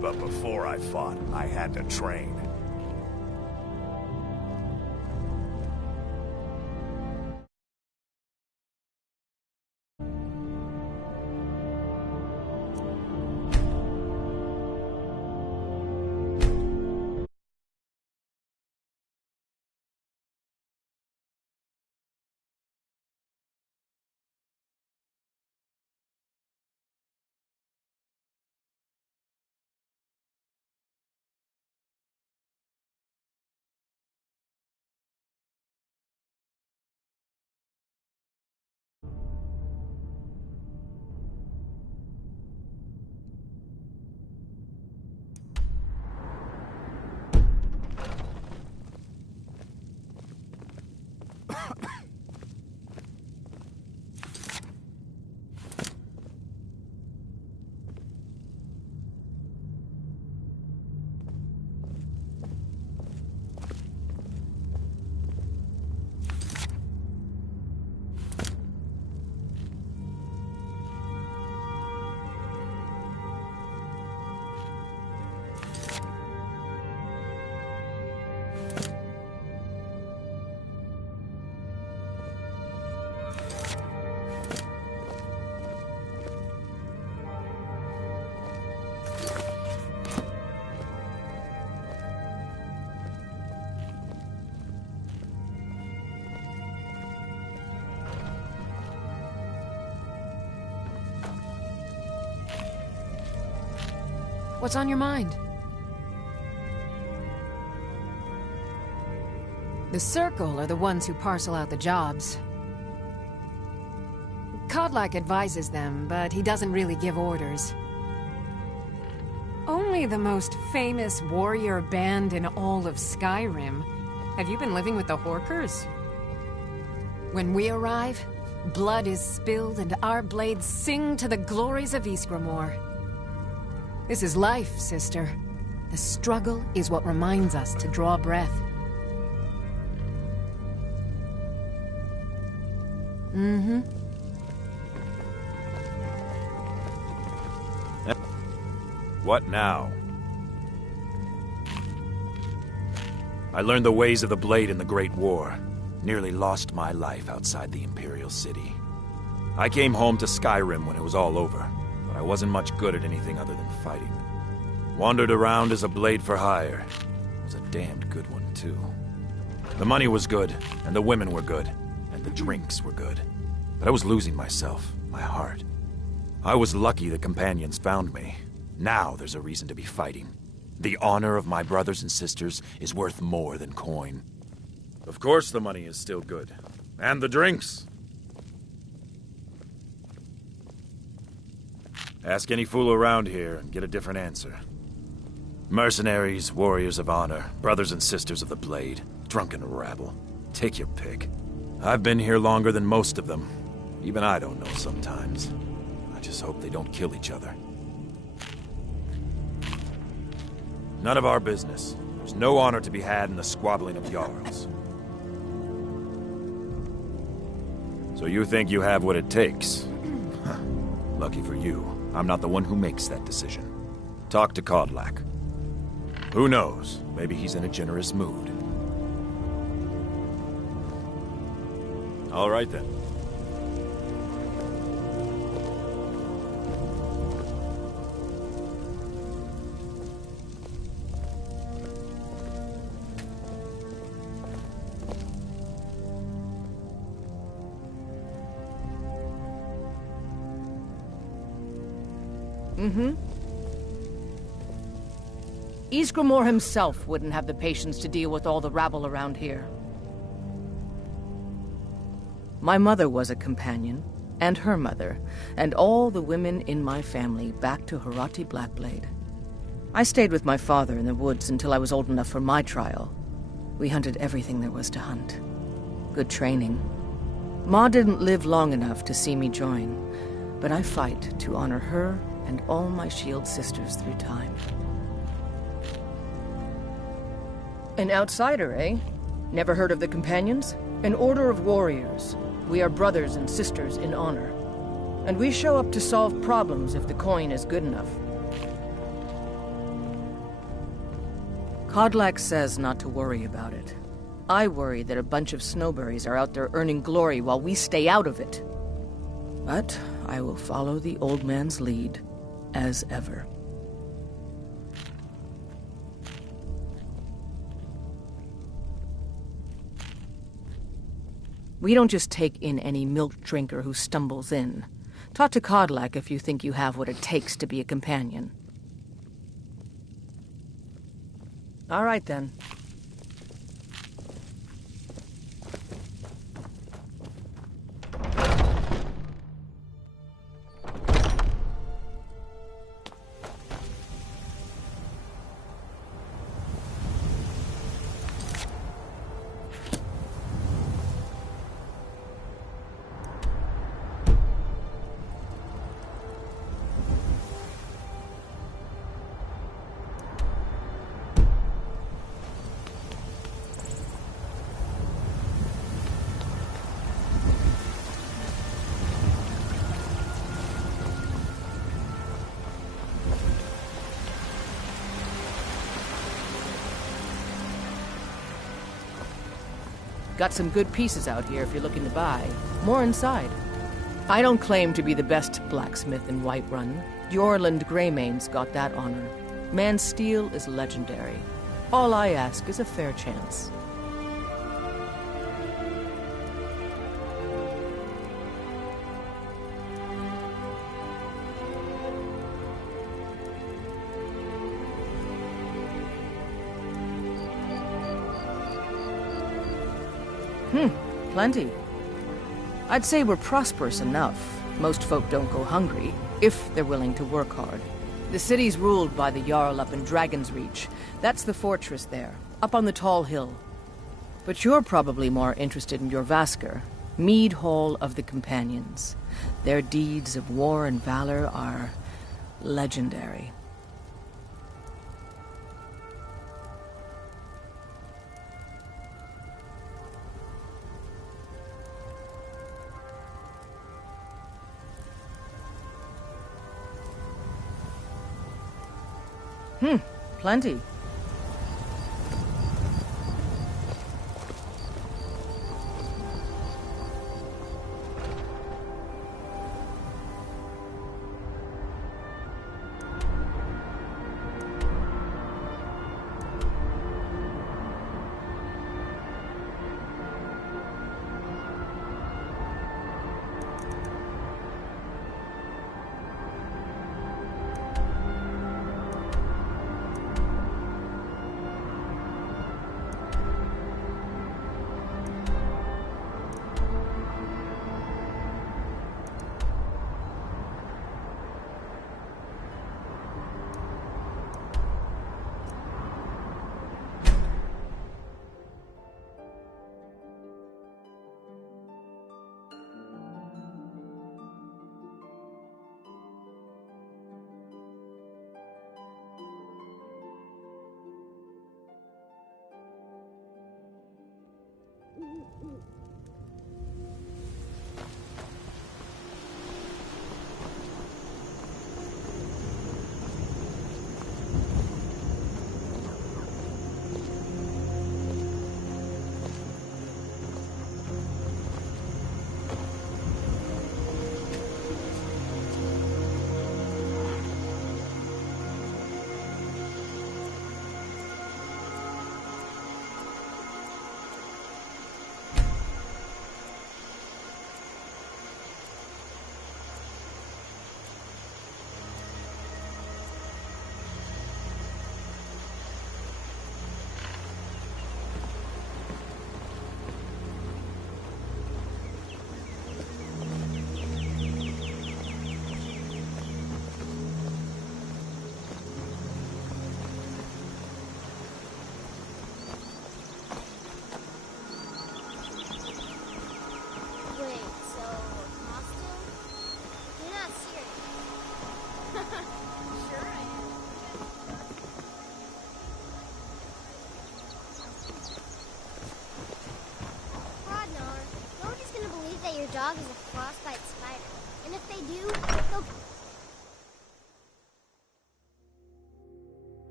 But before I fought, I had to train. What's on your mind? The Circle are the ones who parcel out the jobs. Kodlak advises them, but he doesn't really give orders. Only the most famous warrior band in all of Skyrim. Have you been living with the Horkers? When we arrive, blood is spilled and our blades sing to the glories of Ysgramor. This is life, sister. The struggle is what reminds us to draw breath. Mm-hmm. What now? I learned the ways of the blade in the Great War. Nearly lost my life outside the Imperial City. I came home to Skyrim when it was all over, but I wasn't much good at anything other than fighting. Wandered around as a blade for hire. It was a damned good one, too. The money was good, and the women were good, and the drinks were good. But I was losing myself, my heart. I was lucky the companions found me. Now there's a reason to be fighting. The honor of my brothers and sisters is worth more than coin. Of course the money is still good. And the drinks. Ask any fool around here and get a different answer. Mercenaries, warriors of honor, brothers and sisters of the blade, drunken rabble. Take your pick. I've been here longer than most of them. Even I don't know sometimes. I just hope they don't kill each other. None of our business. There's no honor to be had in the squabbling of Jarls. So you think you have what it takes? Huh. Lucky for you, I'm not the one who makes that decision. Talk to Kodlak. Who knows? Maybe he's in a generous mood. All right then. Mm-hmm. Ysgramor himself wouldn't have the patience to deal with all the rabble around here. My mother was a companion, and her mother, and all the women in my family back to Harati Blackblade. I stayed with my father in the woods until I was old enough for my trial. We hunted everything there was to hunt. Good training. Ma didn't live long enough to see me join, but I fight to honor her and all my shield sisters through time. An outsider, eh? Never heard of the Companions? An order of warriors. We are brothers and sisters in honor. And we show up to solve problems if the coin is good enough. Kodlak says not to worry about it. I worry that a bunch of snowberries are out there earning glory while we stay out of it. But I will follow the old man's lead, as ever. We don't just take in any milk drinker who stumbles in. Talk to Kodlak if you think you have what it takes to be a companion. All right, then. Got some good pieces out here if you're looking to buy. More inside. I don't claim to be the best blacksmith in Whiterun. Jorland Greymane's got that honor. Man's steel is legendary. All I ask is a fair chance. Plenty. I'd say we're prosperous enough. Most folk don't go hungry, if they're willing to work hard. The city's ruled by the Jarl up in Dragon's Reach. That's the fortress there, up on the tall hill. But you're probably more interested in Jorvaskr, Mead Hall of the Companions. Their deeds of war and valor are legendary. Plenty.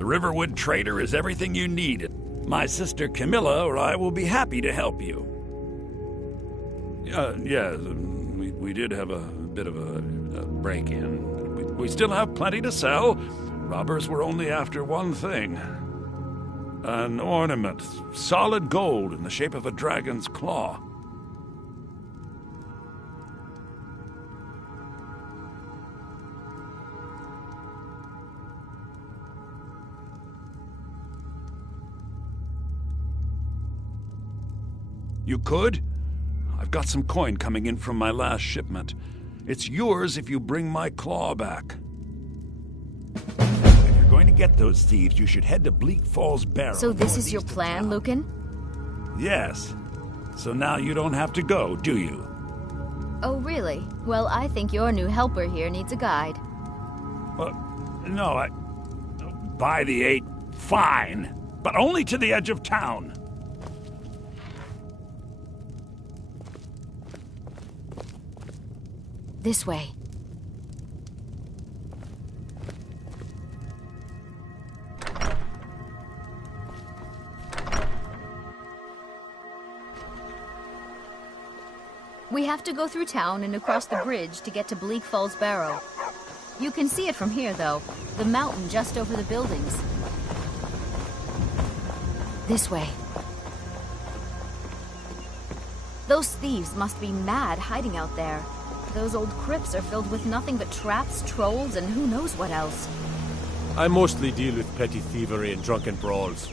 The Riverwood Trader is everything you need. My sister Camilla or I will be happy to help you. Yeah, we did have a bit of a break-in. We still have plenty to sell. Robbers were only after one thing. An ornament, solid gold in the shape of a dragon's claw. You could? I've got some coin coming in from my last shipment. It's yours if you bring my claw back. If you're going to get those thieves, you should head to Bleak Falls Barrow. So this is your plan, Lucan? Yes. So now you don't have to go, do you? Oh, really? Well, I think your new helper here needs a guide. No, By the 8, fine. But only to the edge of town. This way. We have to go through town and across the bridge to get to Bleak Falls Barrow. You can see it from here, though. The mountain just over the buildings. This way. Those thieves must be mad hiding out there. Those old crypts are filled with nothing but traps, trolls, and who knows what else. I mostly deal with petty thievery and drunken brawls.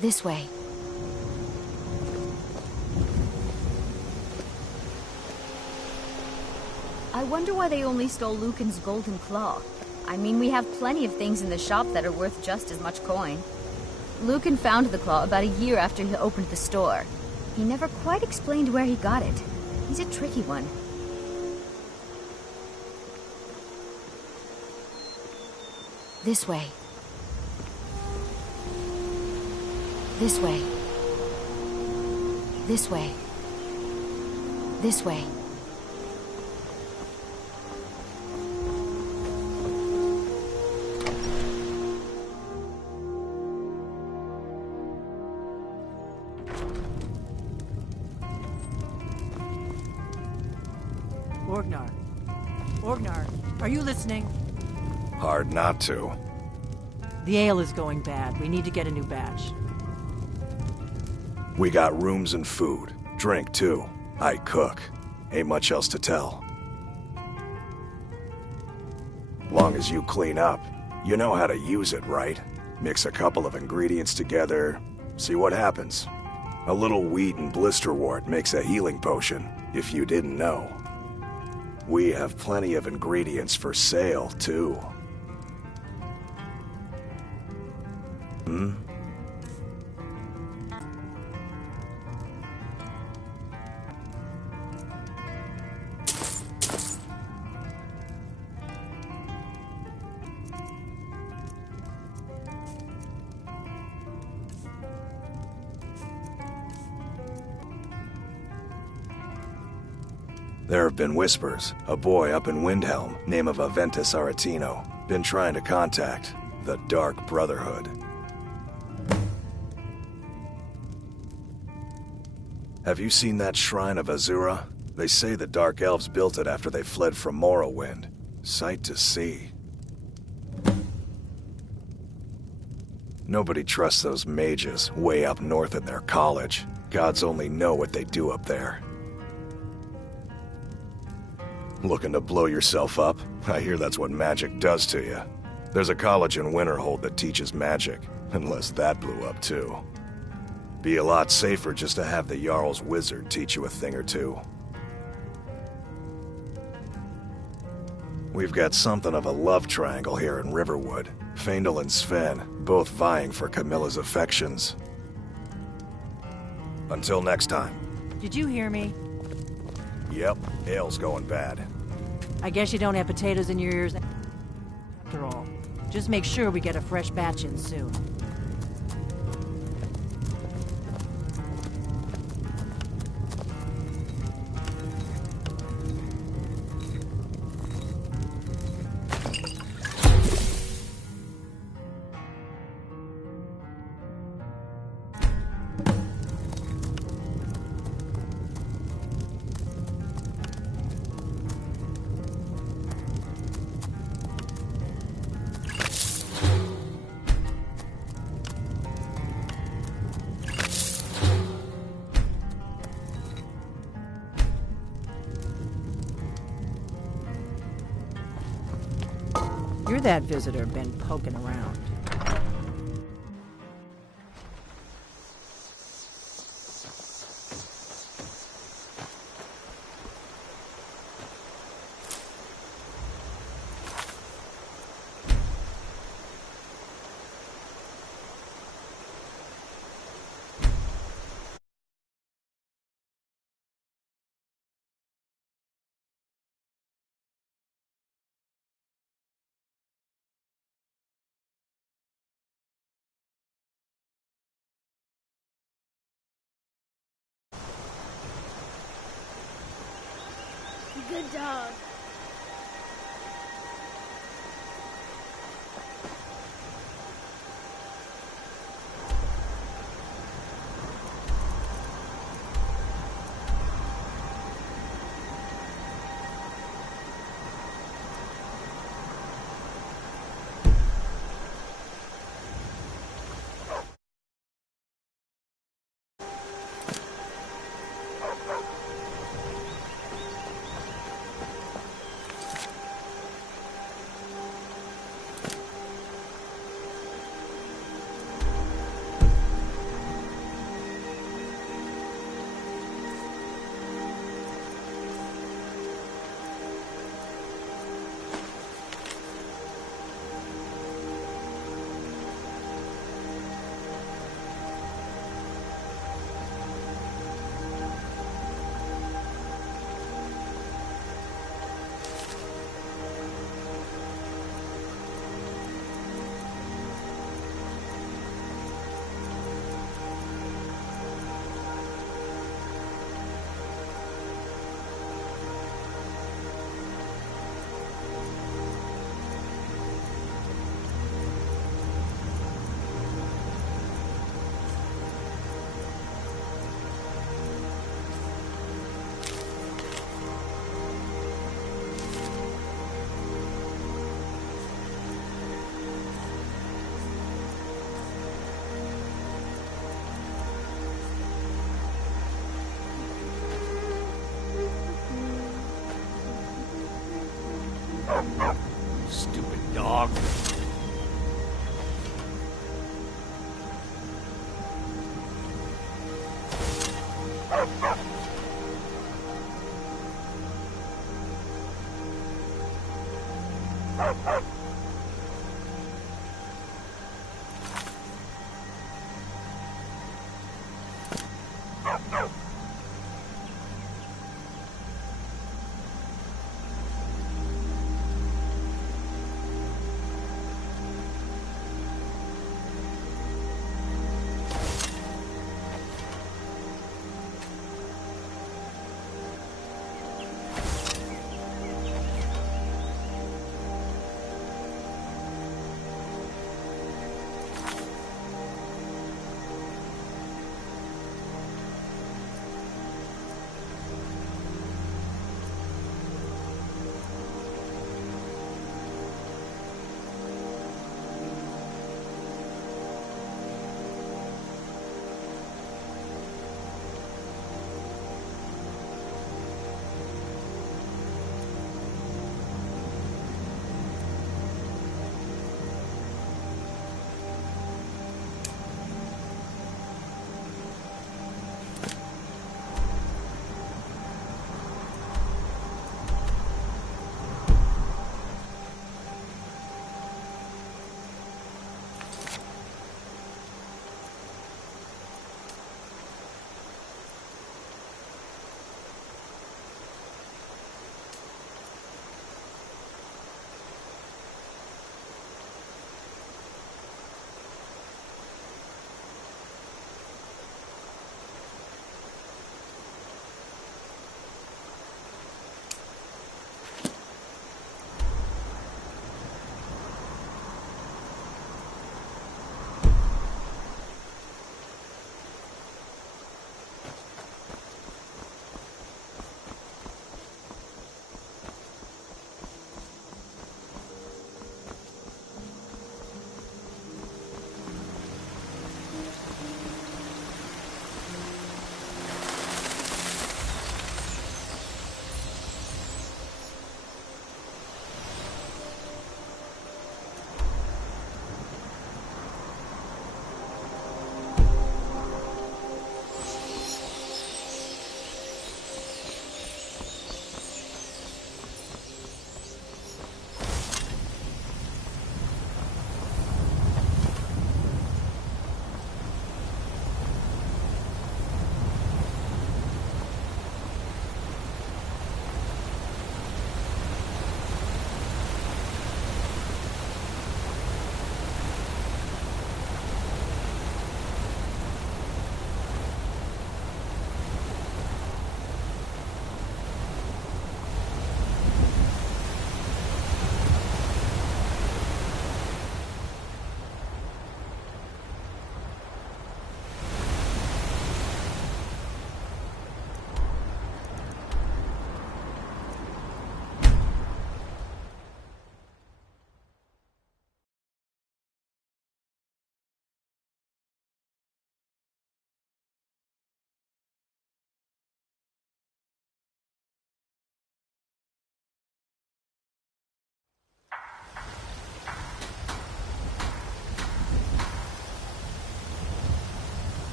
This way. I wonder why they only stole Lucan's golden claw. I mean, we have plenty of things in the shop that are worth just as much coin. Lucan found the claw about a year after he opened the store. He never quite explained where he got it. He's a tricky one. This way. This way. This way. This way. Orgnar, are you listening? Hard not to. The ale is going bad. We need to get a new batch. We got rooms and food. Drink, too. I cook. Ain't much else to tell. Long as you clean up, you know how to use it, right? Mix a couple of ingredients together, see what happens. A little wheat and blisterwort makes a healing potion, if you didn't know. We have plenty of ingredients for sale, too. There have been whispers. A boy up in Windhelm, name of Aventus Aretino, been trying to contact the Dark Brotherhood. Have you seen that shrine of Azura? They say the Dark Elves built it after they fled from Morrowind. Sight to see. Nobody trusts those mages way up north in their college. Gods only know what they do up there. Looking to blow yourself up? I hear that's what magic does to you. There's a college in Winterhold that teaches magic, unless that blew up too. Be a lot safer just to have the Jarl's wizard teach you a thing or two. We've got something of a love triangle here in Riverwood. Faendal and Sven, both vying for Camilla's affections. Until next time. Did you hear me? Yep, ale's going bad. I guess you don't have potatoes in your ears after all. Just make sure we get a fresh batch in soon. Where that visitor been poking around? Good dog. Stupid dog.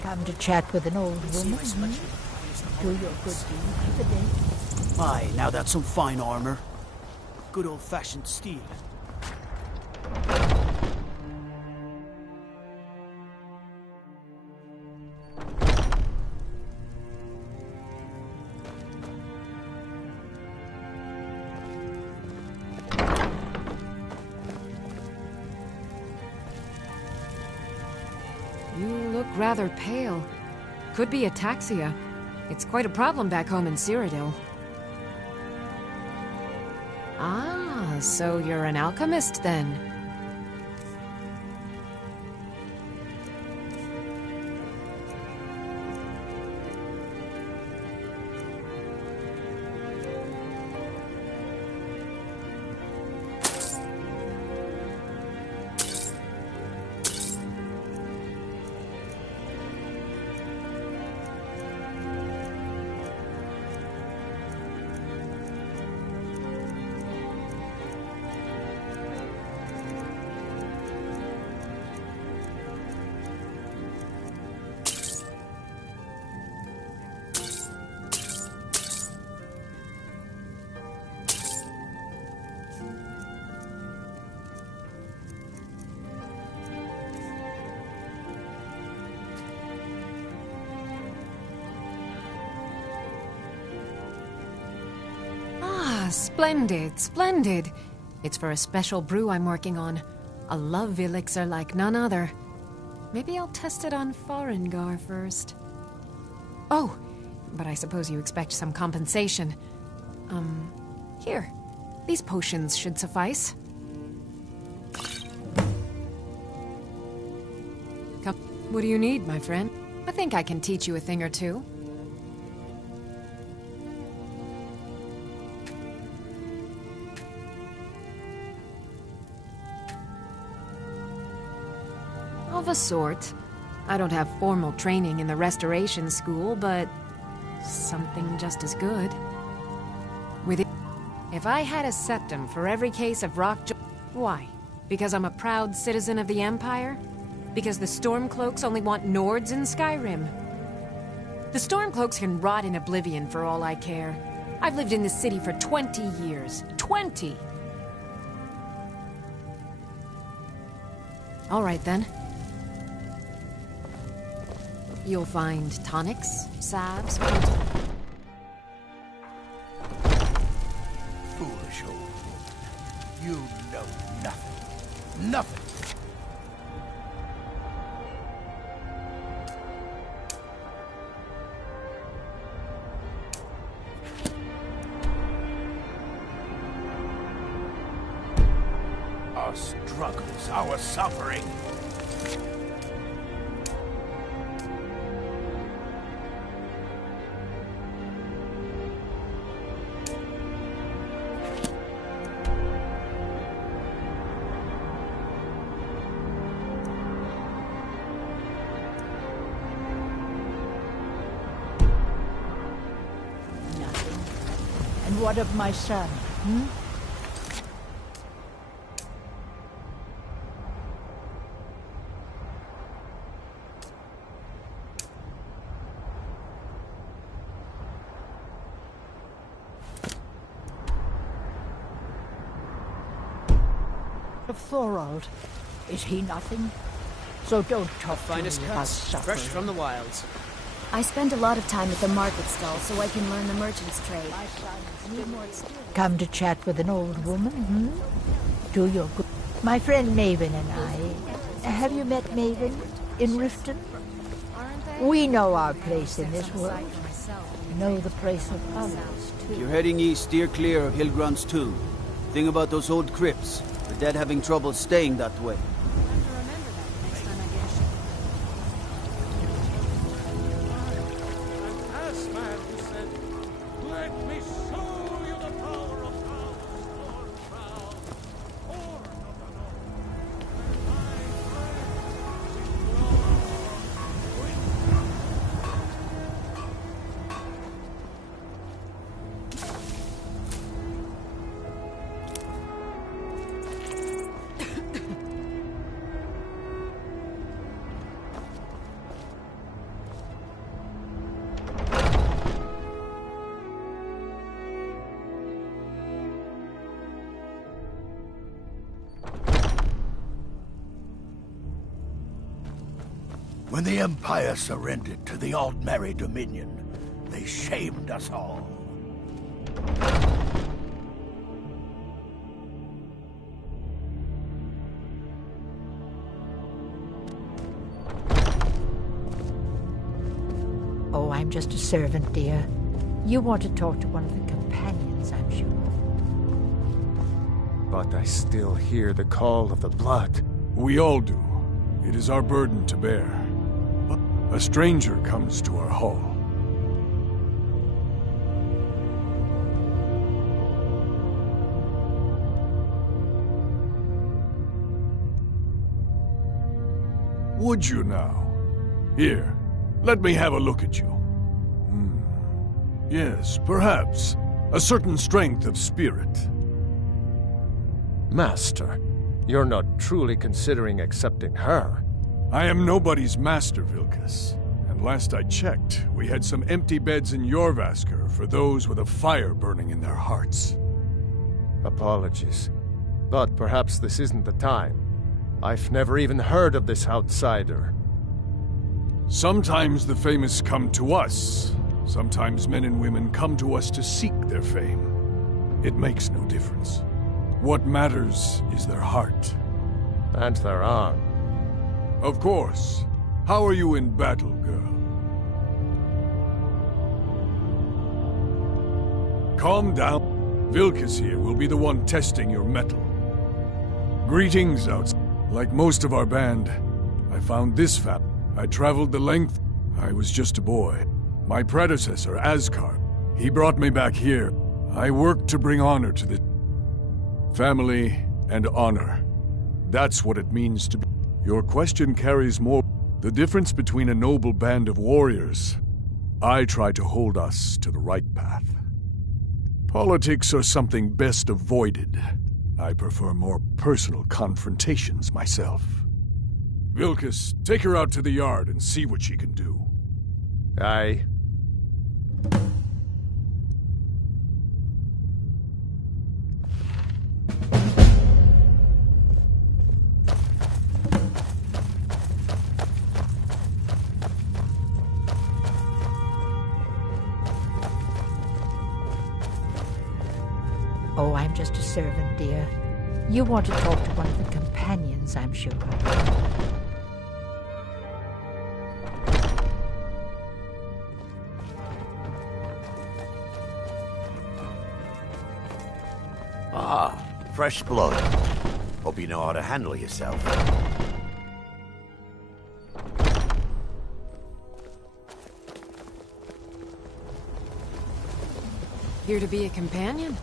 Come to chat with an old woman? Do your good deed for the day. Aye, now that's some fine armor. Good old-fashioned steel. You look rather pale. Could be ataxia. It's quite a problem back home in Cyrodiil. Ah, so you're an alchemist then? Splendid, splendid. It's for a special brew I'm working on. A love elixir like none other. Maybe I'll test it on Farengar first. Oh, but I suppose you expect some compensation. Here. These potions should suffice. Come. What do you need, my friend? I think I can teach you a thing or two. Of a sort. I don't have formal training in the restoration school, but something just as good. With it, if I had a septum for every case of why? Because I'm a proud citizen of the Empire? Because the Stormcloaks only want Nords in Skyrim? The Stormcloaks can rot in oblivion for all I care. I've lived in this city for 20 years. 20! All right, then. You'll find tonics, salves, Foolish old woman. You know nothing. Nothing. Our struggles, our suffering. What of my son, Of Thorald, is he nothing? So don't talk to me Finest about cuts, suffering. fresh from the wilds. I spend a lot of time at the market stall so I can learn the merchant's trade. Need more experience. Come to chat with an old woman, Do your good. My friend Maven and I. Have you met Maven in Riften? We know our place in this world. Know the place of others, too. If you're heading east, steer clear of Hilgrand's tomb. Thing about those old crypts. The dead having trouble staying that way. When the Empire surrendered to the Aldmeri Dominion, they shamed us all. Oh, I'm just a servant, dear. You want to talk to one of the companions, I'm sure. But I still hear the call of the blood. We all do. It is our burden to bear. A stranger comes to our hall. Would you now? Here, let me have a look at you. Yes, perhaps. A certain strength of spirit. Master, you're not truly considering accepting her. I am nobody's master, Vilkas. And last I checked, we had some empty beds in Jorvaskr for those with a fire burning in their hearts. Apologies, but perhaps this isn't the time. I've never even heard of this outsider. Sometimes the famous come to us. Sometimes men and women come to us to seek their fame. It makes no difference. What matters is their heart. And their arm. Of course. How are you in battle, girl? Calm down. Vilkas here will be the one testing your mettle. Greetings, outside. Like most of our band, I found this fat. I traveled the length. I was just a boy. My predecessor, Asgard, he brought me back here. I worked to bring honor to the family and honor. That's what it means to be. Your question carries more. The difference between a noble band of warriors. I try to hold us to the right path. Politics are something best avoided. I prefer more personal confrontations myself. Vilkas, take her out to the yard and see what she can do. Aye. Oh, I'm just a servant, dear. You want to talk to one of the companions, I'm sure. Ah, fresh blood. Hope you know how to handle yourself. Here to be a companion?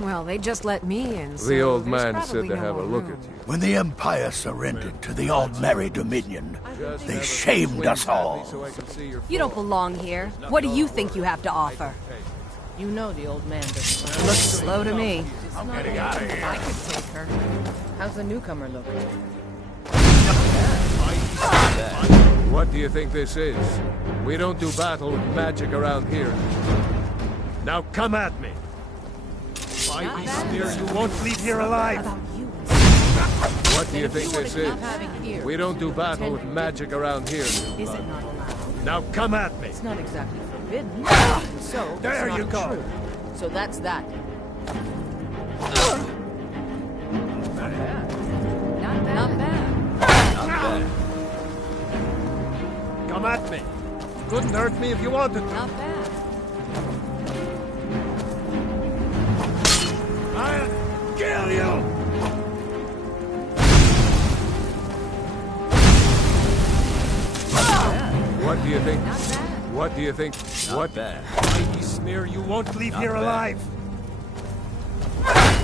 Well, they just let me in, so the old there's man probably said to no have a more look room. at you. When the Empire surrendered to the Aldmeri Dominion, they shamed us all. You don't belong here. What do you think you have to offer? You know the old man doesn't look slow to me. I'm getting out of here. I could take her. How's the newcomer look? What do you think this is? We don't do battle with magic around here. Now come at me! I steer you won't leave here alive! What do you think this is? We don't do battle with magic around here. Is it not allowed? Now come at me! It's not exactly forbidden. So, There it's you not go. true. So that's that. Not bad. Come at me! Couldn't hurt me if you wanted to. Not bad. I'll kill you! What do you think? What do you think? What? Mighty smear, you won't leave here alive!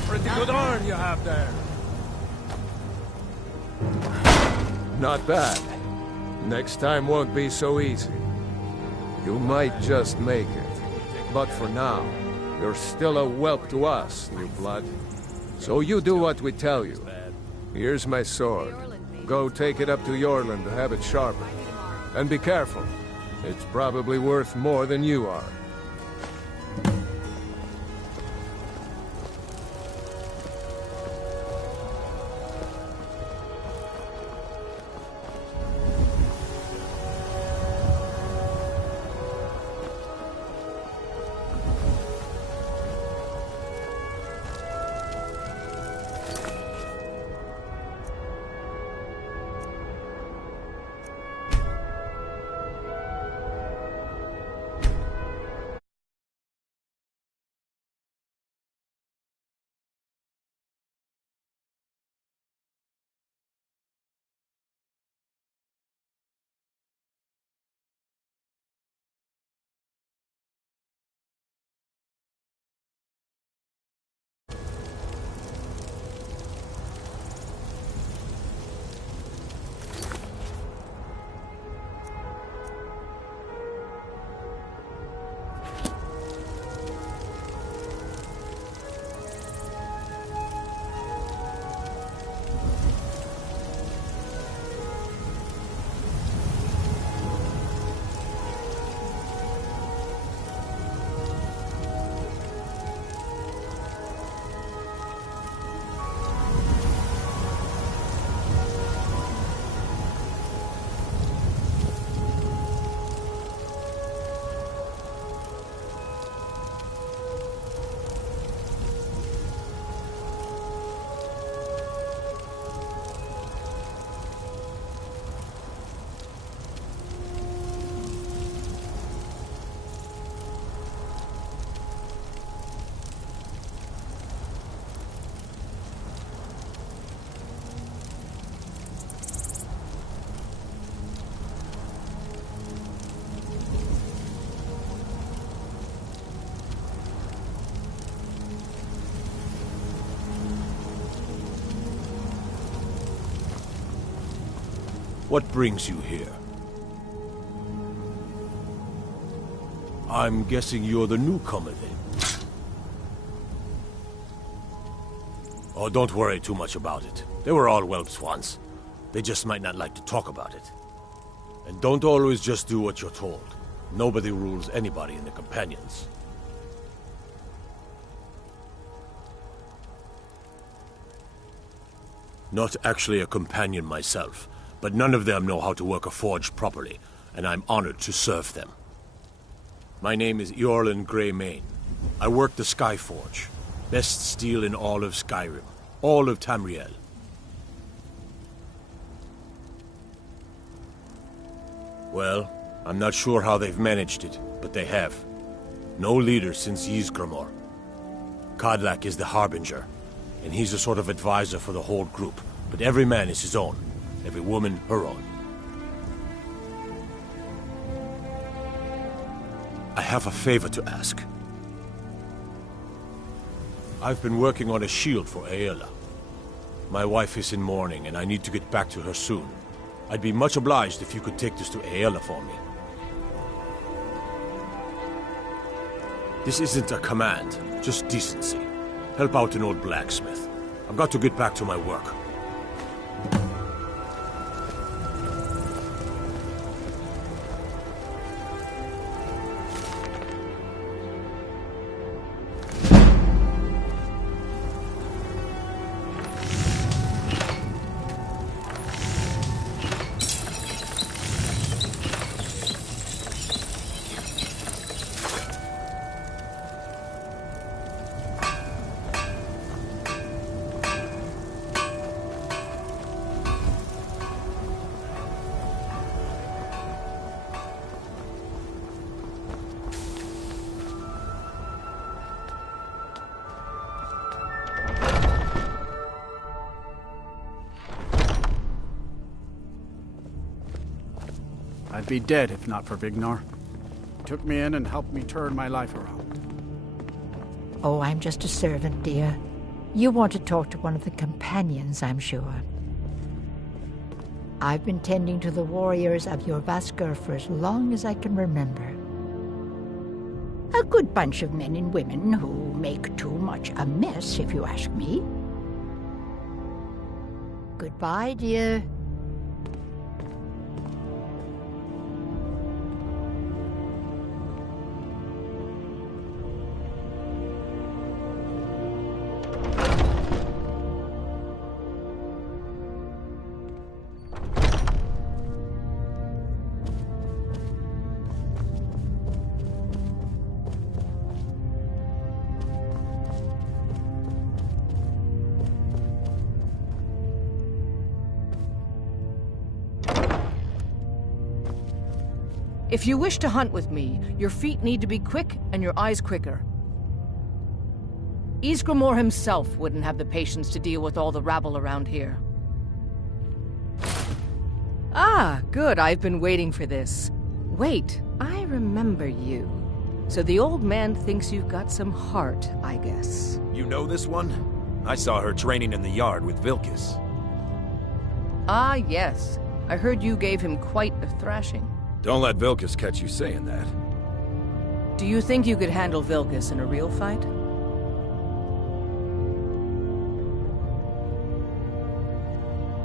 Pretty good arm you have there. Not bad. Next time won't be so easy. You might just make it. But for now, you're still a whelp to us, new blood. So you do what we tell you. Here's my sword. Go take it up to Yorland to have it sharpened. And be careful. It's probably worth more than you are. What brings you here? I'm guessing you're the newcomer then. Oh, don't worry too much about it. They were all whelps once. They just might not like to talk about it. And don't always just do what you're told. Nobody rules anybody in the companions. Not actually a companion myself, but none of them know how to work a forge properly, and I'm honored to serve them. My name is Eorlin Greymane. I work the Skyforge. Best steel in all of Skyrim. All of Tamriel. Well, I'm not sure how they've managed it, but they have. No leader since Ysgramor. Kodlak is the Harbinger, and he's a sort of advisor for the whole group, but every man is his own. Every woman her own. I have a favor to ask. I've been working on a shield for Aela. My wife is in mourning, and I need to get back to her soon. I'd be much obliged if you could take this to Aela for me. This isn't a command, just decency. Help out an old blacksmith. I've got to get back to my work. I'd be dead if not for Vignar. He took me in and helped me turn my life around. Oh, I'm just a servant, dear. You want to talk to one of the companions, I'm sure. I've been tending to the warriors of your Vaskr for as long as I can remember. A good bunch of men and women who make too much a mess, if you ask me. Goodbye, dear. If you wish to hunt with me, your feet need to be quick and your eyes quicker. Ysgramor himself wouldn't have the patience to deal with all the rabble around here. Ah, good, I've been waiting for this. Wait, I remember you. So the old man thinks you've got some heart, I guess. You know this one? I saw her training in the yard with Vilkas. Ah, yes. I heard you gave him quite a thrashing. Don't let Vilkas catch you saying that. Do you think you could handle Vilkas in a real fight?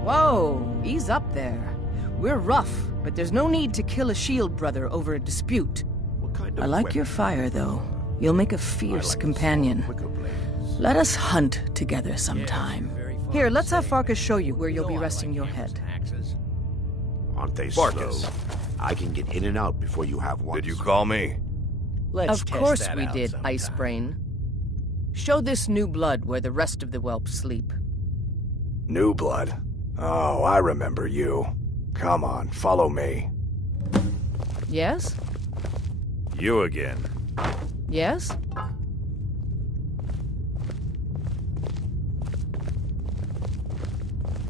Whoa, ease up there. We're rough, but there's no need to kill a shield brother over a dispute. I like your fire, though. You'll make a fierce companion. Let us hunt together sometime. Here, let's have Farkas show you where you'll be resting your head. Aren't they Farkas. slow? I can get in and out before you have one. Did you call me? Of course we did, Icebrain. Show this new blood where the rest of the whelps sleep. New blood? Oh, I remember you. Come on, follow me. Yes? You again. Yes?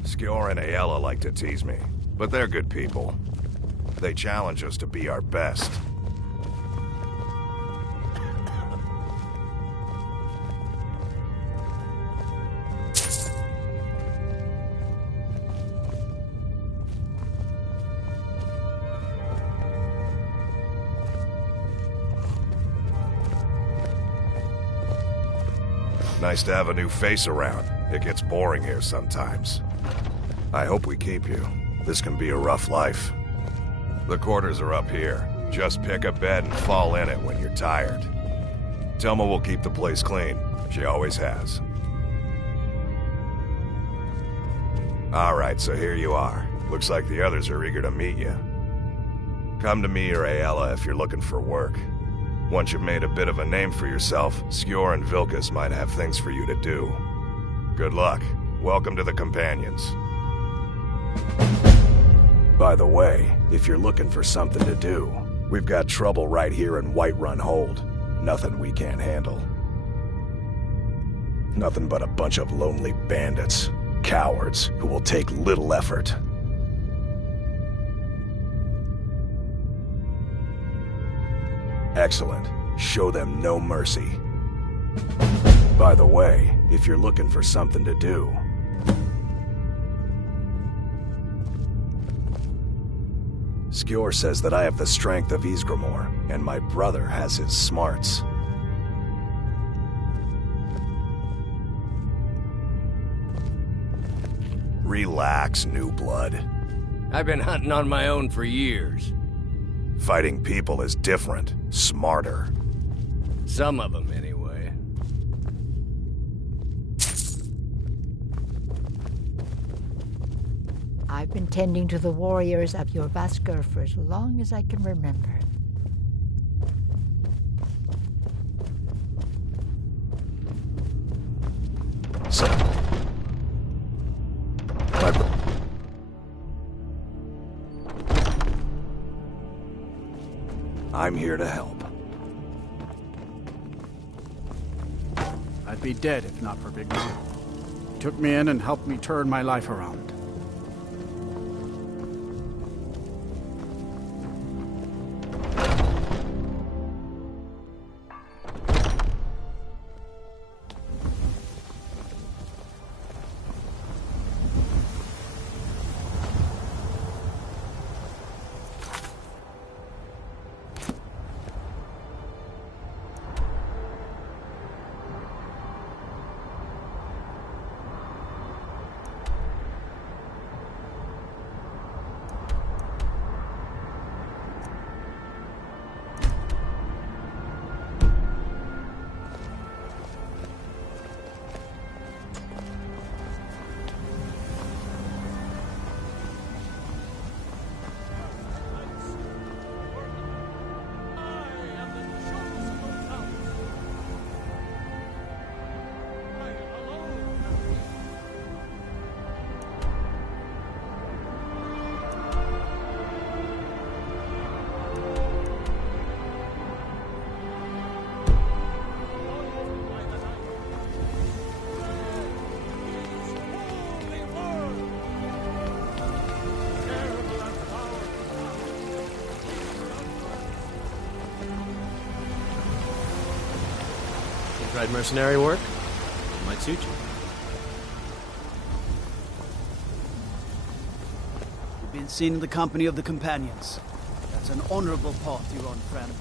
Skjor and Aela like to tease me, but they're good people. They challenge us to be our best. Nice to have a new face around. It gets boring here sometimes. I hope we keep you. This can be a rough life. The quarters are up here. Just pick a bed and fall in it when you're tired. Telma will keep the place clean. She always has. Alright, so here you are. Looks like the others are eager to meet you. Come to me or Ayala if you're looking for work. Once you've made a bit of a name for yourself, Skjor and Vilkas might have things for you to do. Good luck. Welcome to the Companions. By the way, if you're looking for something to do, we've got trouble right here in Whiterun Hold. Nothing we can't handle. Nothing but a bunch of lonely bandits. Cowards who will take little effort. Excellent. Show them no mercy. By the way, if you're looking for something to do, Skjor says that I have the strength of Ysgramor, and my brother has his smarts. Relax, new blood. I've been hunting on my own for years. Fighting people is different, smarter. Some of them, anyway. I've been tending to the warriors of your Vaskr for as long as I can remember. So, I'm here to help. I'd be dead if not for Vignar. He took me in and helped me turn my life around. Tried mercenary work? Might suit you. You've been seen in the company of the Companions. That's an honorable path you're on, friend.